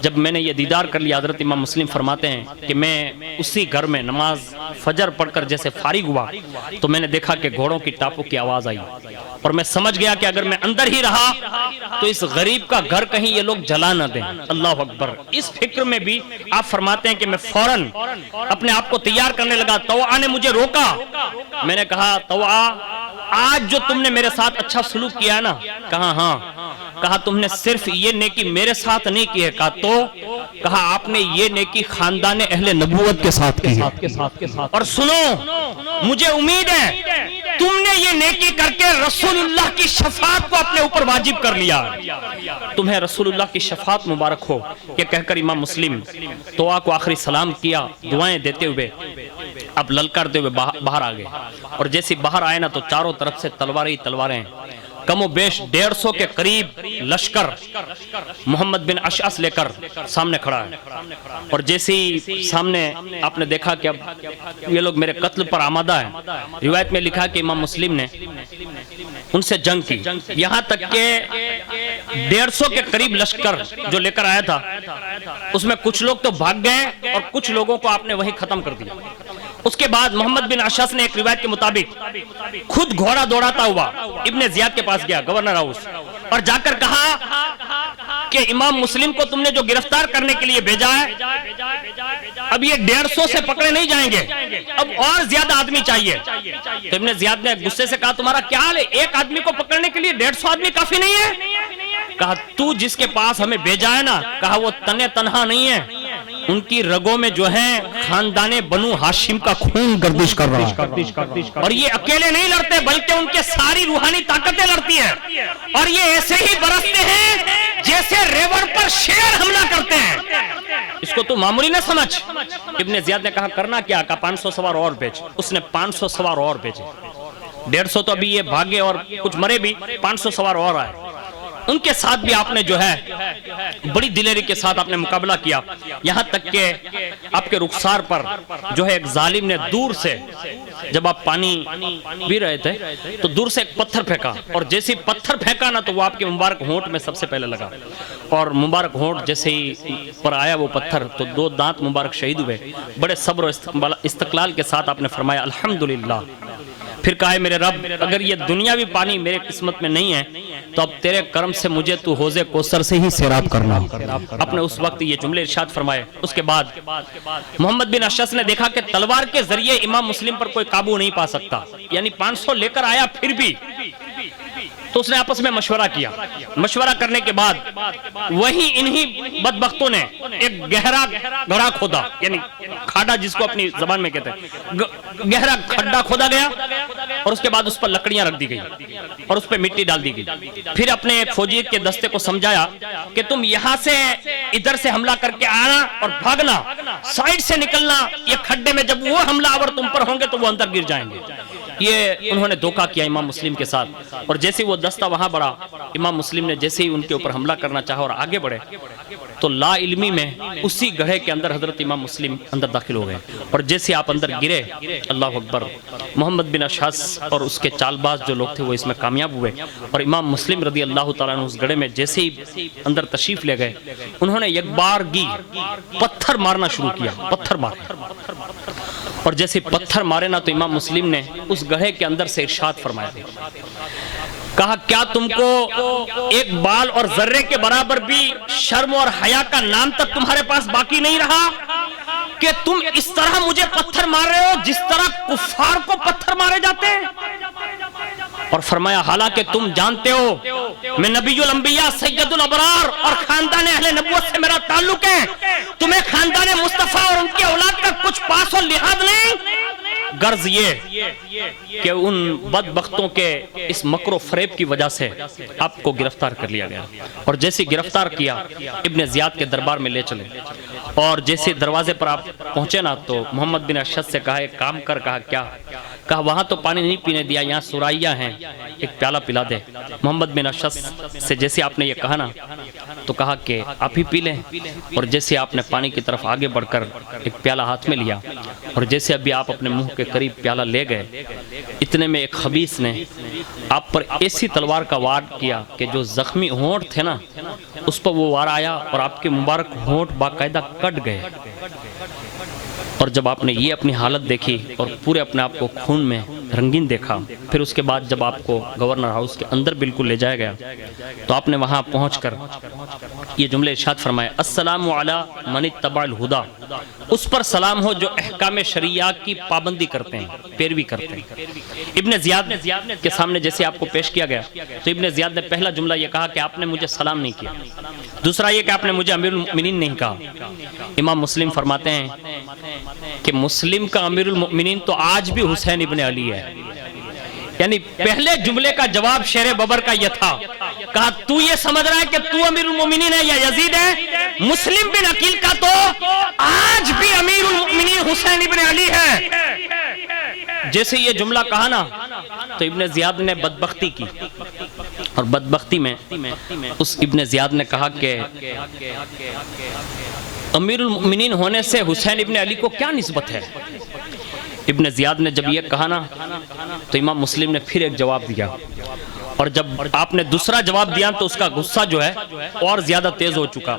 جب میں نے یہ دیدار کر لیا، حضرت امام مسلم فرماتے ہیں کہ میں اسی گھر میں نماز فجر پڑھ کر جیسے فارغ ہوا تو میں نے دیکھا کہ گھوڑوں کی ٹاپوں کی آواز آئی، اور میں سمجھ گیا کہ اگر میں اندر ہی رہا تو اس غریب کا گھر کہیں یہ لوگ جلا نہ دیں۔ اللہ اکبر۔ اس فکر میں بھی آپ فرماتے ہیں کہ میں فوراً اپنے آپ کو تیار کرنے لگا۔ طوعا نے مجھے روکا، میں نے کہا طوعا آج جو تم نے میرے ساتھ اچھا سلوک کیا ہے نا؟ کہا ہاں۔ کہا تم نے صرف یہ نیکی میرے ساتھ نہیں کی ہے؟ کہا تو؟ کہا آپ نے یہ نیکی خاندان اہل نبوت کے ساتھ کی ہے، اور سنو مجھے امید ہے تم نے یہ نیکی کر کے رسول اللہ کی شفاعت کو اپنے اوپر واجب کر لیا، تمہیں رسول اللہ کی شفاعت مبارک ہو۔ یہ کہہ کر امام مسلم طوعا کو آخری سلام کیا، دعائیں دیتے ہوئے اب للکارتے ہوئے باہر آ گئے، اور جیسی باہر آئے نا تو چاروں طرف سے تلواریں ہی تلواریں، کم و بیش 150 کے قریب لشکر محمد بن اشعث لے کر سامنے کھڑا ہے، اور جیسی سامنے آپ نے دیکھا کہ اب یہ لوگ میرے قتل پر آمادہ ہیں۔ روایت میں لکھا کہ امام مسلم نے ان سے جنگ کی، یہاں تک کہ 150 کے قریب لشکر جو لے کر آیا تھا اس میں کچھ لوگ تو بھاگ گئے اور کچھ لوگوں کو آپ نے وہیں ختم کر دیا۔ اس کے بعد محمد بن اشعث نے ایک روایت کے مطابق خود گھوڑا دوڑاتا ہوا ابن زیاد کے پاس گیا، گورنر ہاؤس، اور جا کر کہا کہ امام مسلم کو تم نے جو گرفتار کرنے کے لیے بھیجا ہے اب یہ 150 سے پکڑے نہیں جائیں گے، اب اور زیادہ آدمی چاہیے۔ تو ابن زیاد نے غصے سے کہا تمہارا کیا حال ہے؟ ایک آدمی کو پکڑنے کے لیے 150 آدمی کافی نہیں ہے؟ کہا تو جس کے پاس ہمیں بھیجا ہے نا، کہا وہ تنے تنہا نہیں ہے، ان کی رگوں میں جو ہے خاندان بنو ہاشم کا خون گردش کر رہا ہے، اور یہ اکیلے نہیں لڑتے بلکہ ان کے ساری روحانی طاقتیں لڑتی ہیں، اور یہ ایسے ہی برستے ہیں جیسے ریور پر شیر حملہ کرتے ہیں، اس کو تو معمولی نہ سمجھ۔ ابن زیاد نے کہا کرنا کیا؟ کہا 500 سوار اور بھیج۔ اس نے 500 سوار اور بھیجے، 150 تو ابھی یہ بھاگے اور کچھ مرے بھی، 500 سوار اور آئے، ان کے ساتھ بھی آپ نے جو ہے بڑی دلیری کے ساتھ آپ نے مقابلہ کیا، یہاں تک کہ آپ کے رخسار پر جو ہے ایک ظالم نے دور سے، جب آپ پانی پی رہے تھے تو دور سے ایک پتھر پھینکا، اور جیسے پتھر پھینکا نا تو وہ آپ کے مبارک ہونٹ میں سب سے پہلے لگا، اور مبارک ہونٹ جیسے ہی پر آیا وہ پتھر تو 2 دانت مبارک شہید ہوئے۔ بڑے صبر و استقلال کے ساتھ آپ نے فرمایا الحمدللہ۔ پھر کہا ہے میرے رب اگر یہ دنیاوی پانی میرے قسمت میں نہیں ہے تو اب تیرے کرم سے مجھے تو حوض کوثر سے ہی سیراب کرنا۔ اپنے اس وقت یہ جملے ارشاد فرمائے۔ اس کے بعد محمد بن اشعث نے دیکھا کہ تلوار کے ذریعے امام مسلم پر کوئی قابو نہیں پا سکتا، یعنی 500 لے کر آیا پھر بھی، تو اس نے آپس میں مشورہ کیا۔ مشورہ کرنے کے بعد وہی انہی بدبختوں نے ایک گہرا گڑھا کھودا، یعنی کھاڈا جس کو اپنی زبان میں کہتے ہیں، گہرا کھڈا کھودا گیا، اور اس کے بعد اس پر لکڑیاں رکھ دی گئی اور اس پہ مٹی ڈال دی گئی۔ پھر اپنے ایک فوجی کے دستے کو سمجھایا کہ تم یہاں سے ادھر سے حملہ کر کے آنا اور بھاگنا، سائیڈ سے نکلنا، یہ کھڈے میں جب وہ حملہ آور تم پر ہوں گے تو وہ اندر گر جائیں گے۔ یہ انہوں نے دھوکہ کیا امام مسلم کے ساتھ، اور جیسے وہ دستہ وہاں بڑھا، امام مسلم نے جیسے ہی ان کے اوپر حملہ کرنا چاہا اور آگے بڑھے تو لا علمی میں اسی گڑھے کے اندر حضرت امام مسلم اندر داخل ہو گئے، اور جیسے آپ اندر گرے، اللہ اکبر، محمد بن اشعث اور اس کے چال باز جو لوگ تھے وہ اس میں کامیاب ہوئے، اور امام مسلم رضی اللہ تعالیٰ عنہ اس گڑھے میں جیسے ہی اندر تشریف لے گئے، انہوں نے یک بارگی پتھر مارنا شروع کیا، پتھر مارنا، اور جیسے پتھر مارے نا تو امام مسلم نے اس گڑھے کے اندر سے ارشاد فرمایا، کہا کیا تم کو ایک بال اور ذرے کے برابر بھی شرم اور حیا کا نام تک تمہارے پاس باقی نہیں رہا کہ تم اس طرح مجھے پتھر مار رہے ہو جس طرح کفار کو پتھر مارے جاتے ہیں؟ اور فرمایا حالانکہ تم جانتے ہو میں نبی الانبیاء سید الابرار اور خاندان اہل نبوت سے میرا تعلق ہے، تمہیں خاندان مصطفیٰ اور ان کی اولاد کا کچھ پاس اور لحاظ نہیں؟ غرض یہ کہ ان بدبختوں کے اس مکر و فریب کی وجہ سے آپ کو گرفتار کر لیا گیا، اور جیسے گرفتار کیا ابن زیاد کے دربار میں لے چلے، اور جیسے دروازے پر آپ پہنچے نا تو محمد بن اشعث سے کہا ایک کام کر، کہا کیا؟ کہا وہاں تو پانی نہیں پینے دیا، یہاں سرائیاں ہیں، ایک پیالہ پلا دے۔ محمد بن اشعث سے جیسے آپ نے یہ کہا نا تو کہا کہ آپ ہی پی لیں، اور جیسے آپ نے پانی کی طرف آگے بڑھ کر ایک پیالہ ہاتھ میں لیا، اور جیسے ابھی آپ اپنے منہ کے قریب پیالہ لے گئے، اتنے میں ایک خبیث نے آپ پر ایسی تلوار کا وار کیا کہ جو زخمی ہونٹ تھے نا اس پر وہ وار آیا اور آپ کے مبارک ہونٹ باقاعدہ کٹ گئے، اور جب آپ نے یہ اپنی حالت دیکھی اور پورے اپنے آپ کو خون میں رنگین دیکھا، پھر اس کے بعد جب آپ کو گورنر ہاؤس کے اندر بالکل لے جایا گیا تو آپ نے وہاں پہنچ کر یہ جملے ارشاد فرمایا، السلام علی من اتبع الہدا، اس پر سلام ہو جو احکام شریعہ کی پابندی کرتے ہیں، پیروی کرتے ہیں۔ ابن زیاد کے سامنے جیسے آپ کو پیش کیا گیا تو ابن زیاد نے پہلا جملہ یہ کہا کہ آپ نے مجھے سلام نہیں کیا، دوسرا یہ کہ آپ نے مجھے امیر المؤمنین نہیں کہا۔ امام مسلم فرماتے ہیں کہ مسلم کا امیر المؤمنین تو آج بھی حسین ابن علی ہے، یعنی پہلے جملے کا جواب شیر ببر کا یہ تھا، کہا تو یہ سمجھ رہا ہے کہ تو امیر المؤمنین ہے یا یزید ہے؟ مسلم بن عقیل کا تو آج بھی امیر المؤمنین حسین ابن علی ہے۔ جیسے یہ جملہ کہا نا تو ابن زیاد نے بدبختی کی، اور بدبختی میں اس ابن زیاد نے کہا کہ امیر المؤمنین ہونے سے حسین ابن علی کو کیا نسبت ہے؟ ابن زیاد نے جب یہ کہا نا تو امام مسلم نے پھر ایک جواب دیا، اور جب آپ نے دوسرا جواب دیا تو اس کا غصہ جو ہے اور زیادہ تیز ہو چکا،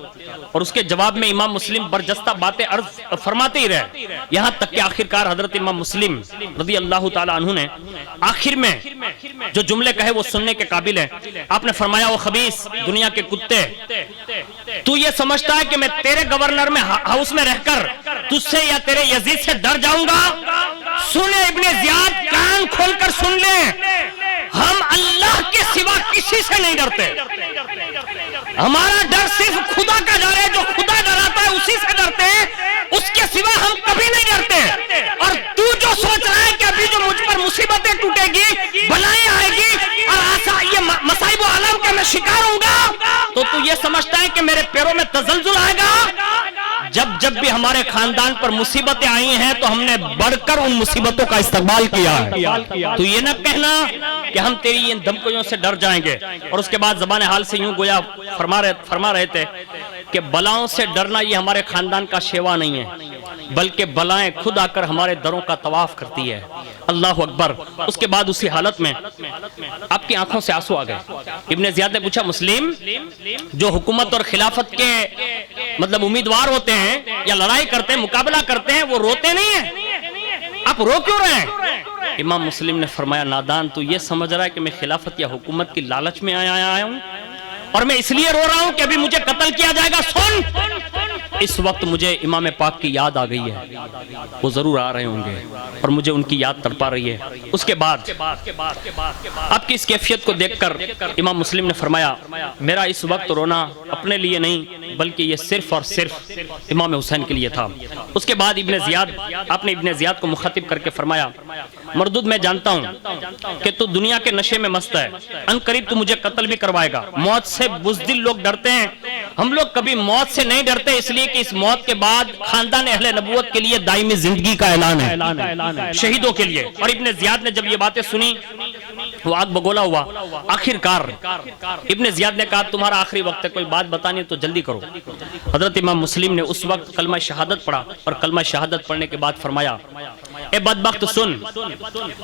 اور اس کے جواب میں امام مسلم برجستہ باتیں عرض فرماتے ہی رہے، یہاں تک کہ آخرکار حضرت امام مسلم رضی اللہ تعالیٰ عنہ نے آخر میں جو جملے کہے وہ سننے کے قابل ہیں۔ آپ نے فرمایا وہ خبیث دنیا کے کتے، تو یہ سمجھتا ہے کہ میں تیرے گورنر میں ہاؤس میں رہ کر تجھ سے یا تیرے یزید سے ڈر جاؤں گا؟ سنے ابن زیاد، کان کھول کر سن لیں، ہم اللہ کے سوا کسی سے نہیں ڈرتے، ہمارا ڈر صرف خدا کا ڈر ہے، جو خدا ڈراتا ہے اسی سے ڈرتے ہیں، اس کے سوا ہم کبھی نہیں ڈرتے۔ اور تو جو سوچ رہا ہے کہ ابھی جو مجھ پر مصیبتیں ٹوٹے گی، بلائیں آئے گی اور یہ مصائب و عالم کے میں شکار ہوں گا، تو یہ سمجھتا ہے کہ میرے پیروں میں تزلزل آئے گا؟ جب بھی ہمارے خاندان پر مصیبتیں آئی ہیں تو ہم نے بڑھ کر ان مصیبتوں کا استقبال کیا ہے، تو یہ نہ کہنا کہ ہم تیری ان دھمکیوں سے ڈر جائیں گے۔ اور اس کے بعد زبان حال سے یوں گویا فرما رہے تھے کہ بلاؤں سے ڈرنا یہ ہمارے خاندان کا شیوا نہیں ہے، بلکہ بلائیں خود آ کر ہمارے دروں کا طواف کرتی ہے۔ اللہ اکبر۔ اس کے بعد اسی حالت میں آپ کی آنکھوں سے آنسو آ گئے۔ ابن زیاد نے پوچھا مسلم جو حکومت اور خلافت کے مطلب امیدوار ہوتے ہیں یا لڑائی کرتے ہیں، مقابلہ کرتے ہیں، وہ روتے نہیں ہیں، آپ رو کیوں رہے ہیں؟ امام مسلم نے فرمایا نادان، تو یہ سمجھ رہا ہے کہ میں خلافت یا حکومت کی لالچ میں آیا ہوں اور میں اس لیے رو رہا ہوں کہ ابھی مجھے قتل کیا جائے گا؟ سن، اس وقت مجھے امام پاک کی یاد آ گئی ہے، وہ ضرور آ رہے ہوں گے اور مجھے ان کی یاد تڑپا رہی ہے۔ اس کے بعد آپ کی اس کیفیت کو دیکھ کر امام مسلم نے فرمایا میرا اس وقت رونا اپنے لیے نہیں بلکہ یہ صرف اور صرف امام حسین کے لیے تھا۔ اس کے بعد آپ نے ابن زیاد کو مخاطب کر کے فرمایا مردود میں جانتا ہوں کہ تو دنیا کے نشے میں مست ہے، ان قریب تو مجھے قتل بھی کروائے گا۔ موت سے بزدل لوگ ڈرتے ہیں، ہم لوگ کبھی موت سے نہیں ڈرتے، اس لیے کہ اس موت کے بعد خاندان اہل نبوت کے لیے دائمی زندگی کا اعلان ہے، شہیدوں کے لیے۔ اور ابن زیاد نے جب یہ باتیں سنی وہ آگ بگولا ہوا. آخر کار ابن زیاد نے کہا تمہارا آخری وقت ہے, کوئی بات بتانی ہے تو جلدی کرو. حضرت امام مسلم نے اس وقت کلمہ شہادت پڑھا, اور کلمہ شہادت پڑھنے کے بعد فرمایا اے بدبخت سن,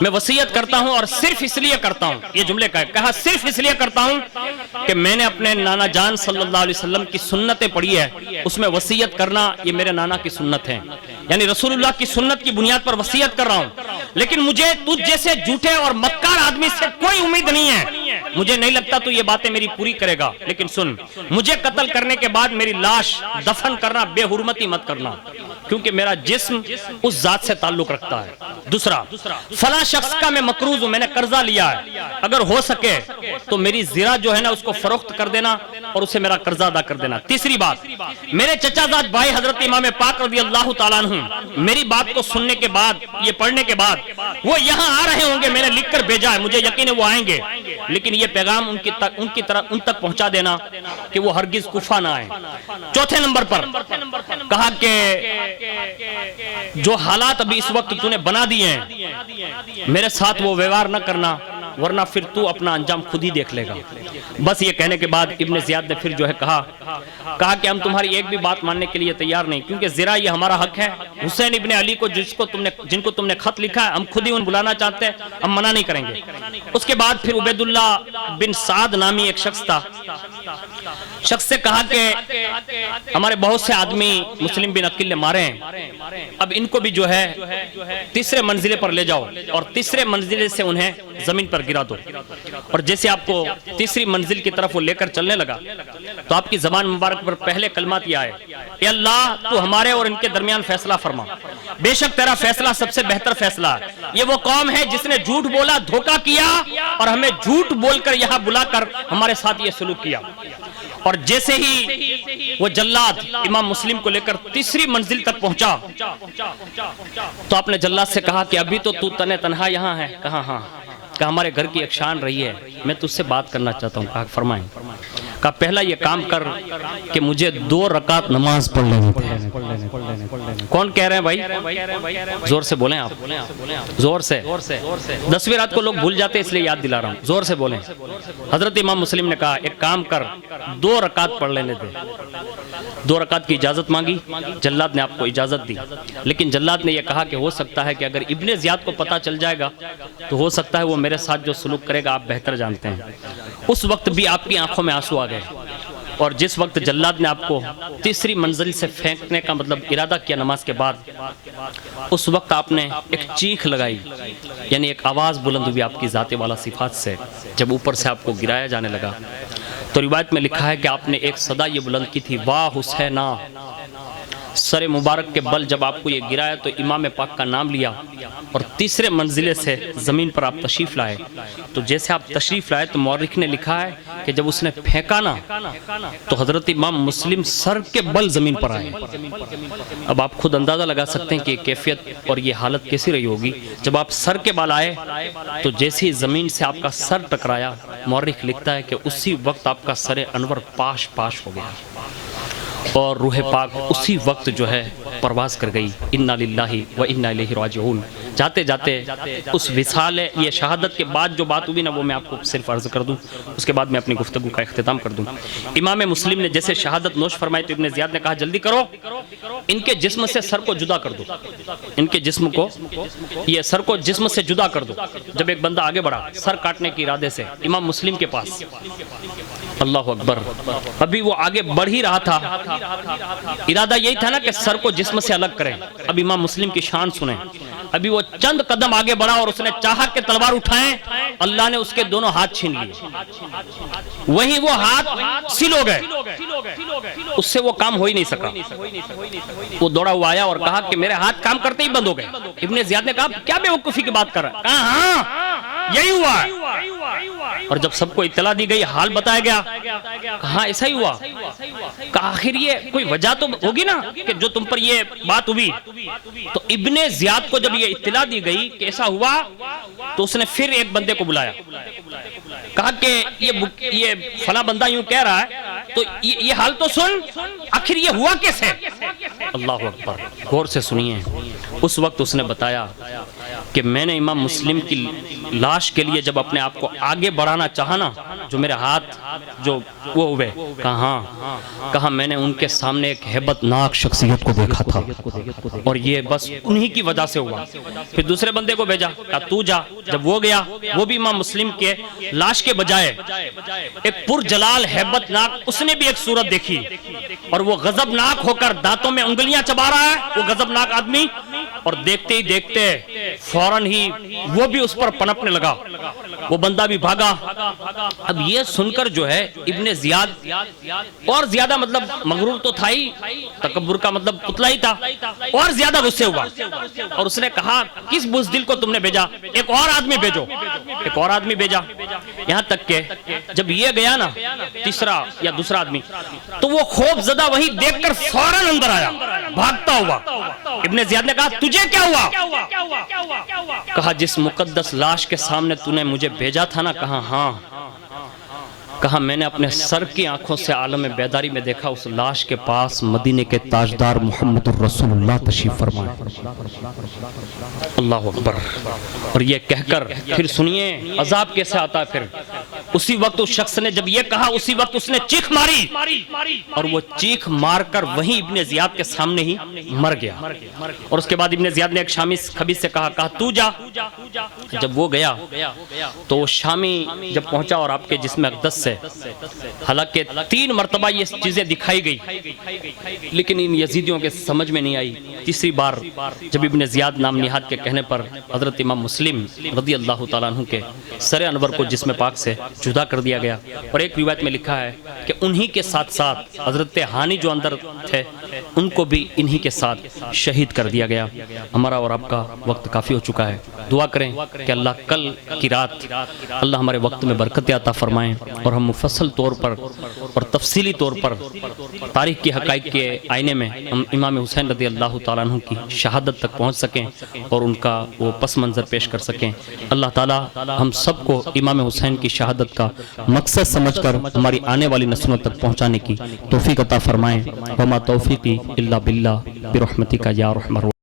میں وصیت کرتا ہوں اور صرف اس لیے کرتا ہوں, یہ جملے کا ہے, کہا صرف اس لیے کرتا ہوں کہ میں نے اپنے نانا جان صلی اللہ علیہ وسلم کی سنتیں پڑھی ہے, اس میں وصیت کرنا یہ میرے نانا کی سنت ہے, یعنی رسول اللہ کی سنت کی بنیاد پر وصیت کر رہا ہوں. لیکن مجھے تجھ جیسے جھوٹے اور مکار آدمی سے کوئی امید نہیں ہے, مجھے نہیں لگتا تو یہ باتیں میری پوری کرے گا. لیکن سن, مجھے قتل کرنے کے بعد میری لاش دفن کرنا بے حرمتی مت کرنا, کیونکہ میرا جسم اس ذات سے تعلق رکھتا ہے. دوسرا, فلاں شخص کا میں مقروض ہوں, میں نے قرضہ لیا ہے, اگر ہو سکے تو میری زرہ جو ہے نا اس کو فروخت کر دینا اور اسے میرا قرضہ ادا کر دینا. تیسری بات, میرے چچا زاد بھائی حضرت امام پاک رضی اللہ تعالیٰ عنہ میری بات کو سننے کے بعد, یہ پڑھنے کے بعد وہ یہاں آ رہے ہوں گے, میں نے لکھ کر بھیجا ہے, مجھے یقین ہے وہ آئیں گے, لیکن یہ پیغام ان تک پہنچا دینا کہ وہ ہرگز کوفہ نہ آئیں. چوتھے نمبر پر کہا کہ جو حالات ابھی اس وقت تو نے بنا دیے ہیں میرے ساتھ وہ ویوہار نہ کرنا, ورنہ پھر تو اپنا انجام خود ہی دیکھ لے گا. بس یہ کہنے کے بعد ابن زیاد نے پھر جو ہے کہا کہ ہم تمہاری ایک بھی بات ماننے کے لیے تیار نہیں, کیونکہ زرہ یہ ہمارا حق ہے. حسین ابن علی کو جن کو تم نے خط لکھا ہے ہم خود ہی ان بلانا چاہتے ہیں, ہم منع نہیں کریں گے. اس کے بعد پھر عبید اللہ بن سعد نامی ایک شخص تھا, شخص سے کہا کہ ہمارے بہت سے آدمی مسلم بن عقیل نے مارے ہیں, اب ان کو بھی جو ہے تیسرے منزلے پر لے جاؤ اور تیسرے منزلے سے انہیں زمین پر گرا دو. اور جیسے آپ کو تیسری منزل کی طرف وہ لے کر چلنے لگا تو آپ کی زبان مبارک پر پہلے کلمات یہ آئے, اے اللہ تو ہمارے اور ان کے درمیان فیصلہ فرما, بے شک تیرا فیصلہ سب سے بہتر فیصلہ ہے. یہ وہ قوم ہے جس نے جھوٹ بولا, دھوکہ کیا اور ہمیں جھوٹ بول کر یہاں بلا کر ہمارے ساتھ یہ سلوک کیا. اور جیسے ہی وہ جلاد امام مسلم کو لے کر تیسری منزل تک پہنچا تو آپ نے جلاد سے کہا کہ ابھی تو تنے تنہا یہاں ہے. کہا ہاں, کہ ہمارے گھر کی ایک شان رہی ہے, میں تجھ سے بات کرنا چاہتا ہوں. کہا فرمائیں. کہا پہلا یہ کام کر کہ مجھے 2 رکعت نماز پڑھ لینے دے. کون کہہ رہے ہیں بھائی؟ زور سے بولیں آپ, زور سے. 10ویں رات کو لوگ بھول جاتے اس لیے یاد دلا رہا ہوں, زور سے بولیں. حضرت امام مسلم نے کہا ایک کام کر 2 رکعت پڑھ لینے دے. 2 رکعت کی اجازت مانگی, جلاد نے آپ کو اجازت دی, لیکن جلاد نے یہ کہا کہ ہو سکتا ہے کہ اگر ابن زیاد کو پتہ چل جائے گا تو ہو سکتا ہے وہ میرے ساتھ جو سلوک کرے گا آپ بہتر جانتے ہیں. اس وقت بھی آپ کی آنکھوں میں آنسو آ گئے, اور جس وقت جلاد نے آپ کو تیسری منزل سے پھینکنے کا مطلب ارادہ کیا نماز کے بعد, اس وقت آپ نے ایک چیخ لگائی, یعنی ایک آواز بلند ہوئی آپ کی ذات والا صفات سے. جب اوپر سے آپ کو گرایا جانے لگا تو روایت میں لکھا ہے کہ آپ نے ایک صدا یہ بلند کی تھی, واہ حسینہ. سر مبارک کے بل جب آپ کو یہ گرایا تو امام پاک کا نام لیا اور تیسرے منزلے سے زمین پر آپ تشریف لائے. تو جیسے آپ تشریف لائے تو مورخ نے لکھا ہے کہ جب اس نے پھینکا نا تو حضرت امام مسلم سر کے بل زمین پر آئے. اب آپ خود اندازہ لگا سکتے ہیں کہ یہ کیفیت اور یہ حالت کیسی رہی ہوگی. جب آپ سر کے بال آئے تو جیسے ہی زمین سے آپ کا سر ٹکرایا, مورخ لکھتا ہے کہ اسی وقت آپ کا سر انور پاش پاش ہو گیا اور روح پاک اسی وقت جو ہے پرواز کر گئی. انا للہ و انا الیہ راجعون. جاتے جاتے اس وصال یہ شہادت کے بعد جو بات ہوئی نا وہ میں آپ کو صرف عرض کر دوں, اس کے بعد میں اپنی گفتگو کا اختتام کر دوں. امام مسلم نے جیسے شہادت نوش فرمائی تو ابن زیاد نے کہا جلدی کرو, ان کے جسم سے سر کو جدا کر دو, ان کے جسم کو, یہ سر کو جسم سے جدا کر دو. جب ایک بندہ آگے بڑھا سر کاٹنے کے ارادے سے امام مسلم کے پاس, اللہ اکبر, ابھی وہ آگے بڑھ ہی رہا تھا, ارادہ یہی تھا نا کہ سر کو جسم سے الگ کریں. اب امام مسلم کی شان سنیں, ابھی وہ چند قدم آگے بڑھا اور اس نے چاہا کہ تلوار اٹھائیں, اللہ نے اس کے دونوں ہاتھ چھین لیے, وہیں وہ ہاتھ سل ہو گئے, اس سے وہ کام ہو ہی نہیں سکا. وہ دوڑا ہوا آیا اور کہا کہ میرے ہاتھ کام کرتے ہی بند ہو گئے. ابن زیاد نے کہا کیا بے وقوفی کی بات کر رہا ہے؟ کہا ہاں یہی ہوا ہے. اور جب سب کو اطلاع دی گئی, حال بتایا گیا, کہاں ایسا ہی ہوا. کہا آخر یہ کوئی وجہ تو ہوگی نا کہ جو تم پر یہ بات ہوئی. تو ابن زیاد کو جب یہ اطلاع دی گئی کہ ایسا ہوا تو اس نے پھر ایک بندے کو بلایا, کہا کہ یہ فلاں بندہ یوں کہہ رہا ہے تو یہ حال تو سن, آخر یہ ہوا کیسے؟ اللہ اکبر, غور سے سنیے. اس وقت اس نے بتایا کہ میں نے امام مسلم کی لاش کے لیے جب اپنے آپ کو آگے بڑھانا چاہا نا، جو میرے ہاتھ جو وہ ہوئے، کہا میں نے ان کے سامنے ایک ہیبت ناک شخصیت کو دیکھا تھا اور یہ بس انہی کی وجہ سے ہوا۔ پھر دوسرے بندے کو بھیجا، کہا تو جا۔ جب وہ گیا، وہ بھی امام مسلم کے لاش کے بجائے ایک پرجلال ہیبت ناک اس نے بھی ایک صورت دیکھی، اور وہ غضب ناک ہو کر دانتوں میں انگلیاں چبا رہا ہے وہ غضب ناک آدمی، اور دیکھتے ہی دیکھتے فوراً ہی وہ بھی اس پر پنپنے لگا، وہ بندہ بھی بھاگا۔ اب یہ سن کر جو ہے ابن زیاد اور زیادہ مطلب مغرور تو تھا ہی، تکبر کا مطلب پتلا ہی تھا، اور زیادہ غصے ہوا، اور اس نے کہا کس بزدل کو تم نے بھیجا؟ ایک اور آدمی بھیجو، ایک اور آدمی بھیجا۔ یہاں تک کہ جب یہ گیا نا تیسرا یا دوسرا آدمی، تو وہ خوف زدہ وہی دیکھ کر فوراً اندر آیا بھاگتا ہوا۔ ابن زیاد نے کہا تجھے کیا ہوا؟ کہا جس مقدس لاش کے سامنے تو نے مجھے بھیجا تھا نا، کہا ہاں، کہا میں نے اپنے سر کی آنکھوں سے عالم بیداری میں دیکھا اس لاش کے پاس مدینے کے تاجدار محمد الرسول اللہ تشریف فرمائے۔ اللہ اکبر۔ اور یہ کہہ کر پھر سنیے عذاب کیسے آتا ہے۔ پھر اسی وقت اس شخص نے جب یہ کہا، اسی وقت اس نے چیخ ماری، اور وہ چیخ مار کر وہیں ابن زیاد کے سامنے ہی مر گیا۔ اور اس کے بعد ابن زیاد نے ایک شامی خبیث سے کہا تو جا۔ جب وہ گیا تو وہ شامی جب پہنچا اور آپ کے جسم اقدس سے حالانکہ 3 مرتبہ یہ چیزیں دکھائی گئی، لیکن ان یزیدیوں کے سمجھ میں نہیں آئی۔ تیسری بار جب ابن زیاد نام نہاد کے کہنے پر حضرت امام مسلم رضی اللہ تعالیٰ عنہ کے سر انور کو جسم پاک سے جدا کر دیا گیا، اور ایک روایت میں لکھا ہے کہ انہی کے ساتھ ساتھ حضرت ہانی جو اندر تھے ان کو بھی انہی کے ساتھ شہید کر دیا گیا۔ ہمارا اور آپ کا وقت کافی ہو چکا ہے، دعا کریں کہ اللہ کل کی رات اللہ ہمارے وقت میں برکت عطا فرمائیں، اور ہم مفصل طور پر اور تفصیلی طور پر تاریخ کی حقائق کے آئینے میں ہم امام حسین رضی اللہ تعالیٰ عنہ کی شہادت تک پہنچ سکیں اور ان کا وہ پس منظر پیش کر سکیں۔ اللہ تعالیٰ ہم سب کو امام حسین کی شہادت کا مقصد سمجھ کر ہماری آنے والی نسلوں تک پہنچانے کی توفیق عطا فرمائیں۔ وما توفیقی الا باللہ برحمتک یا ارحم الراحمین۔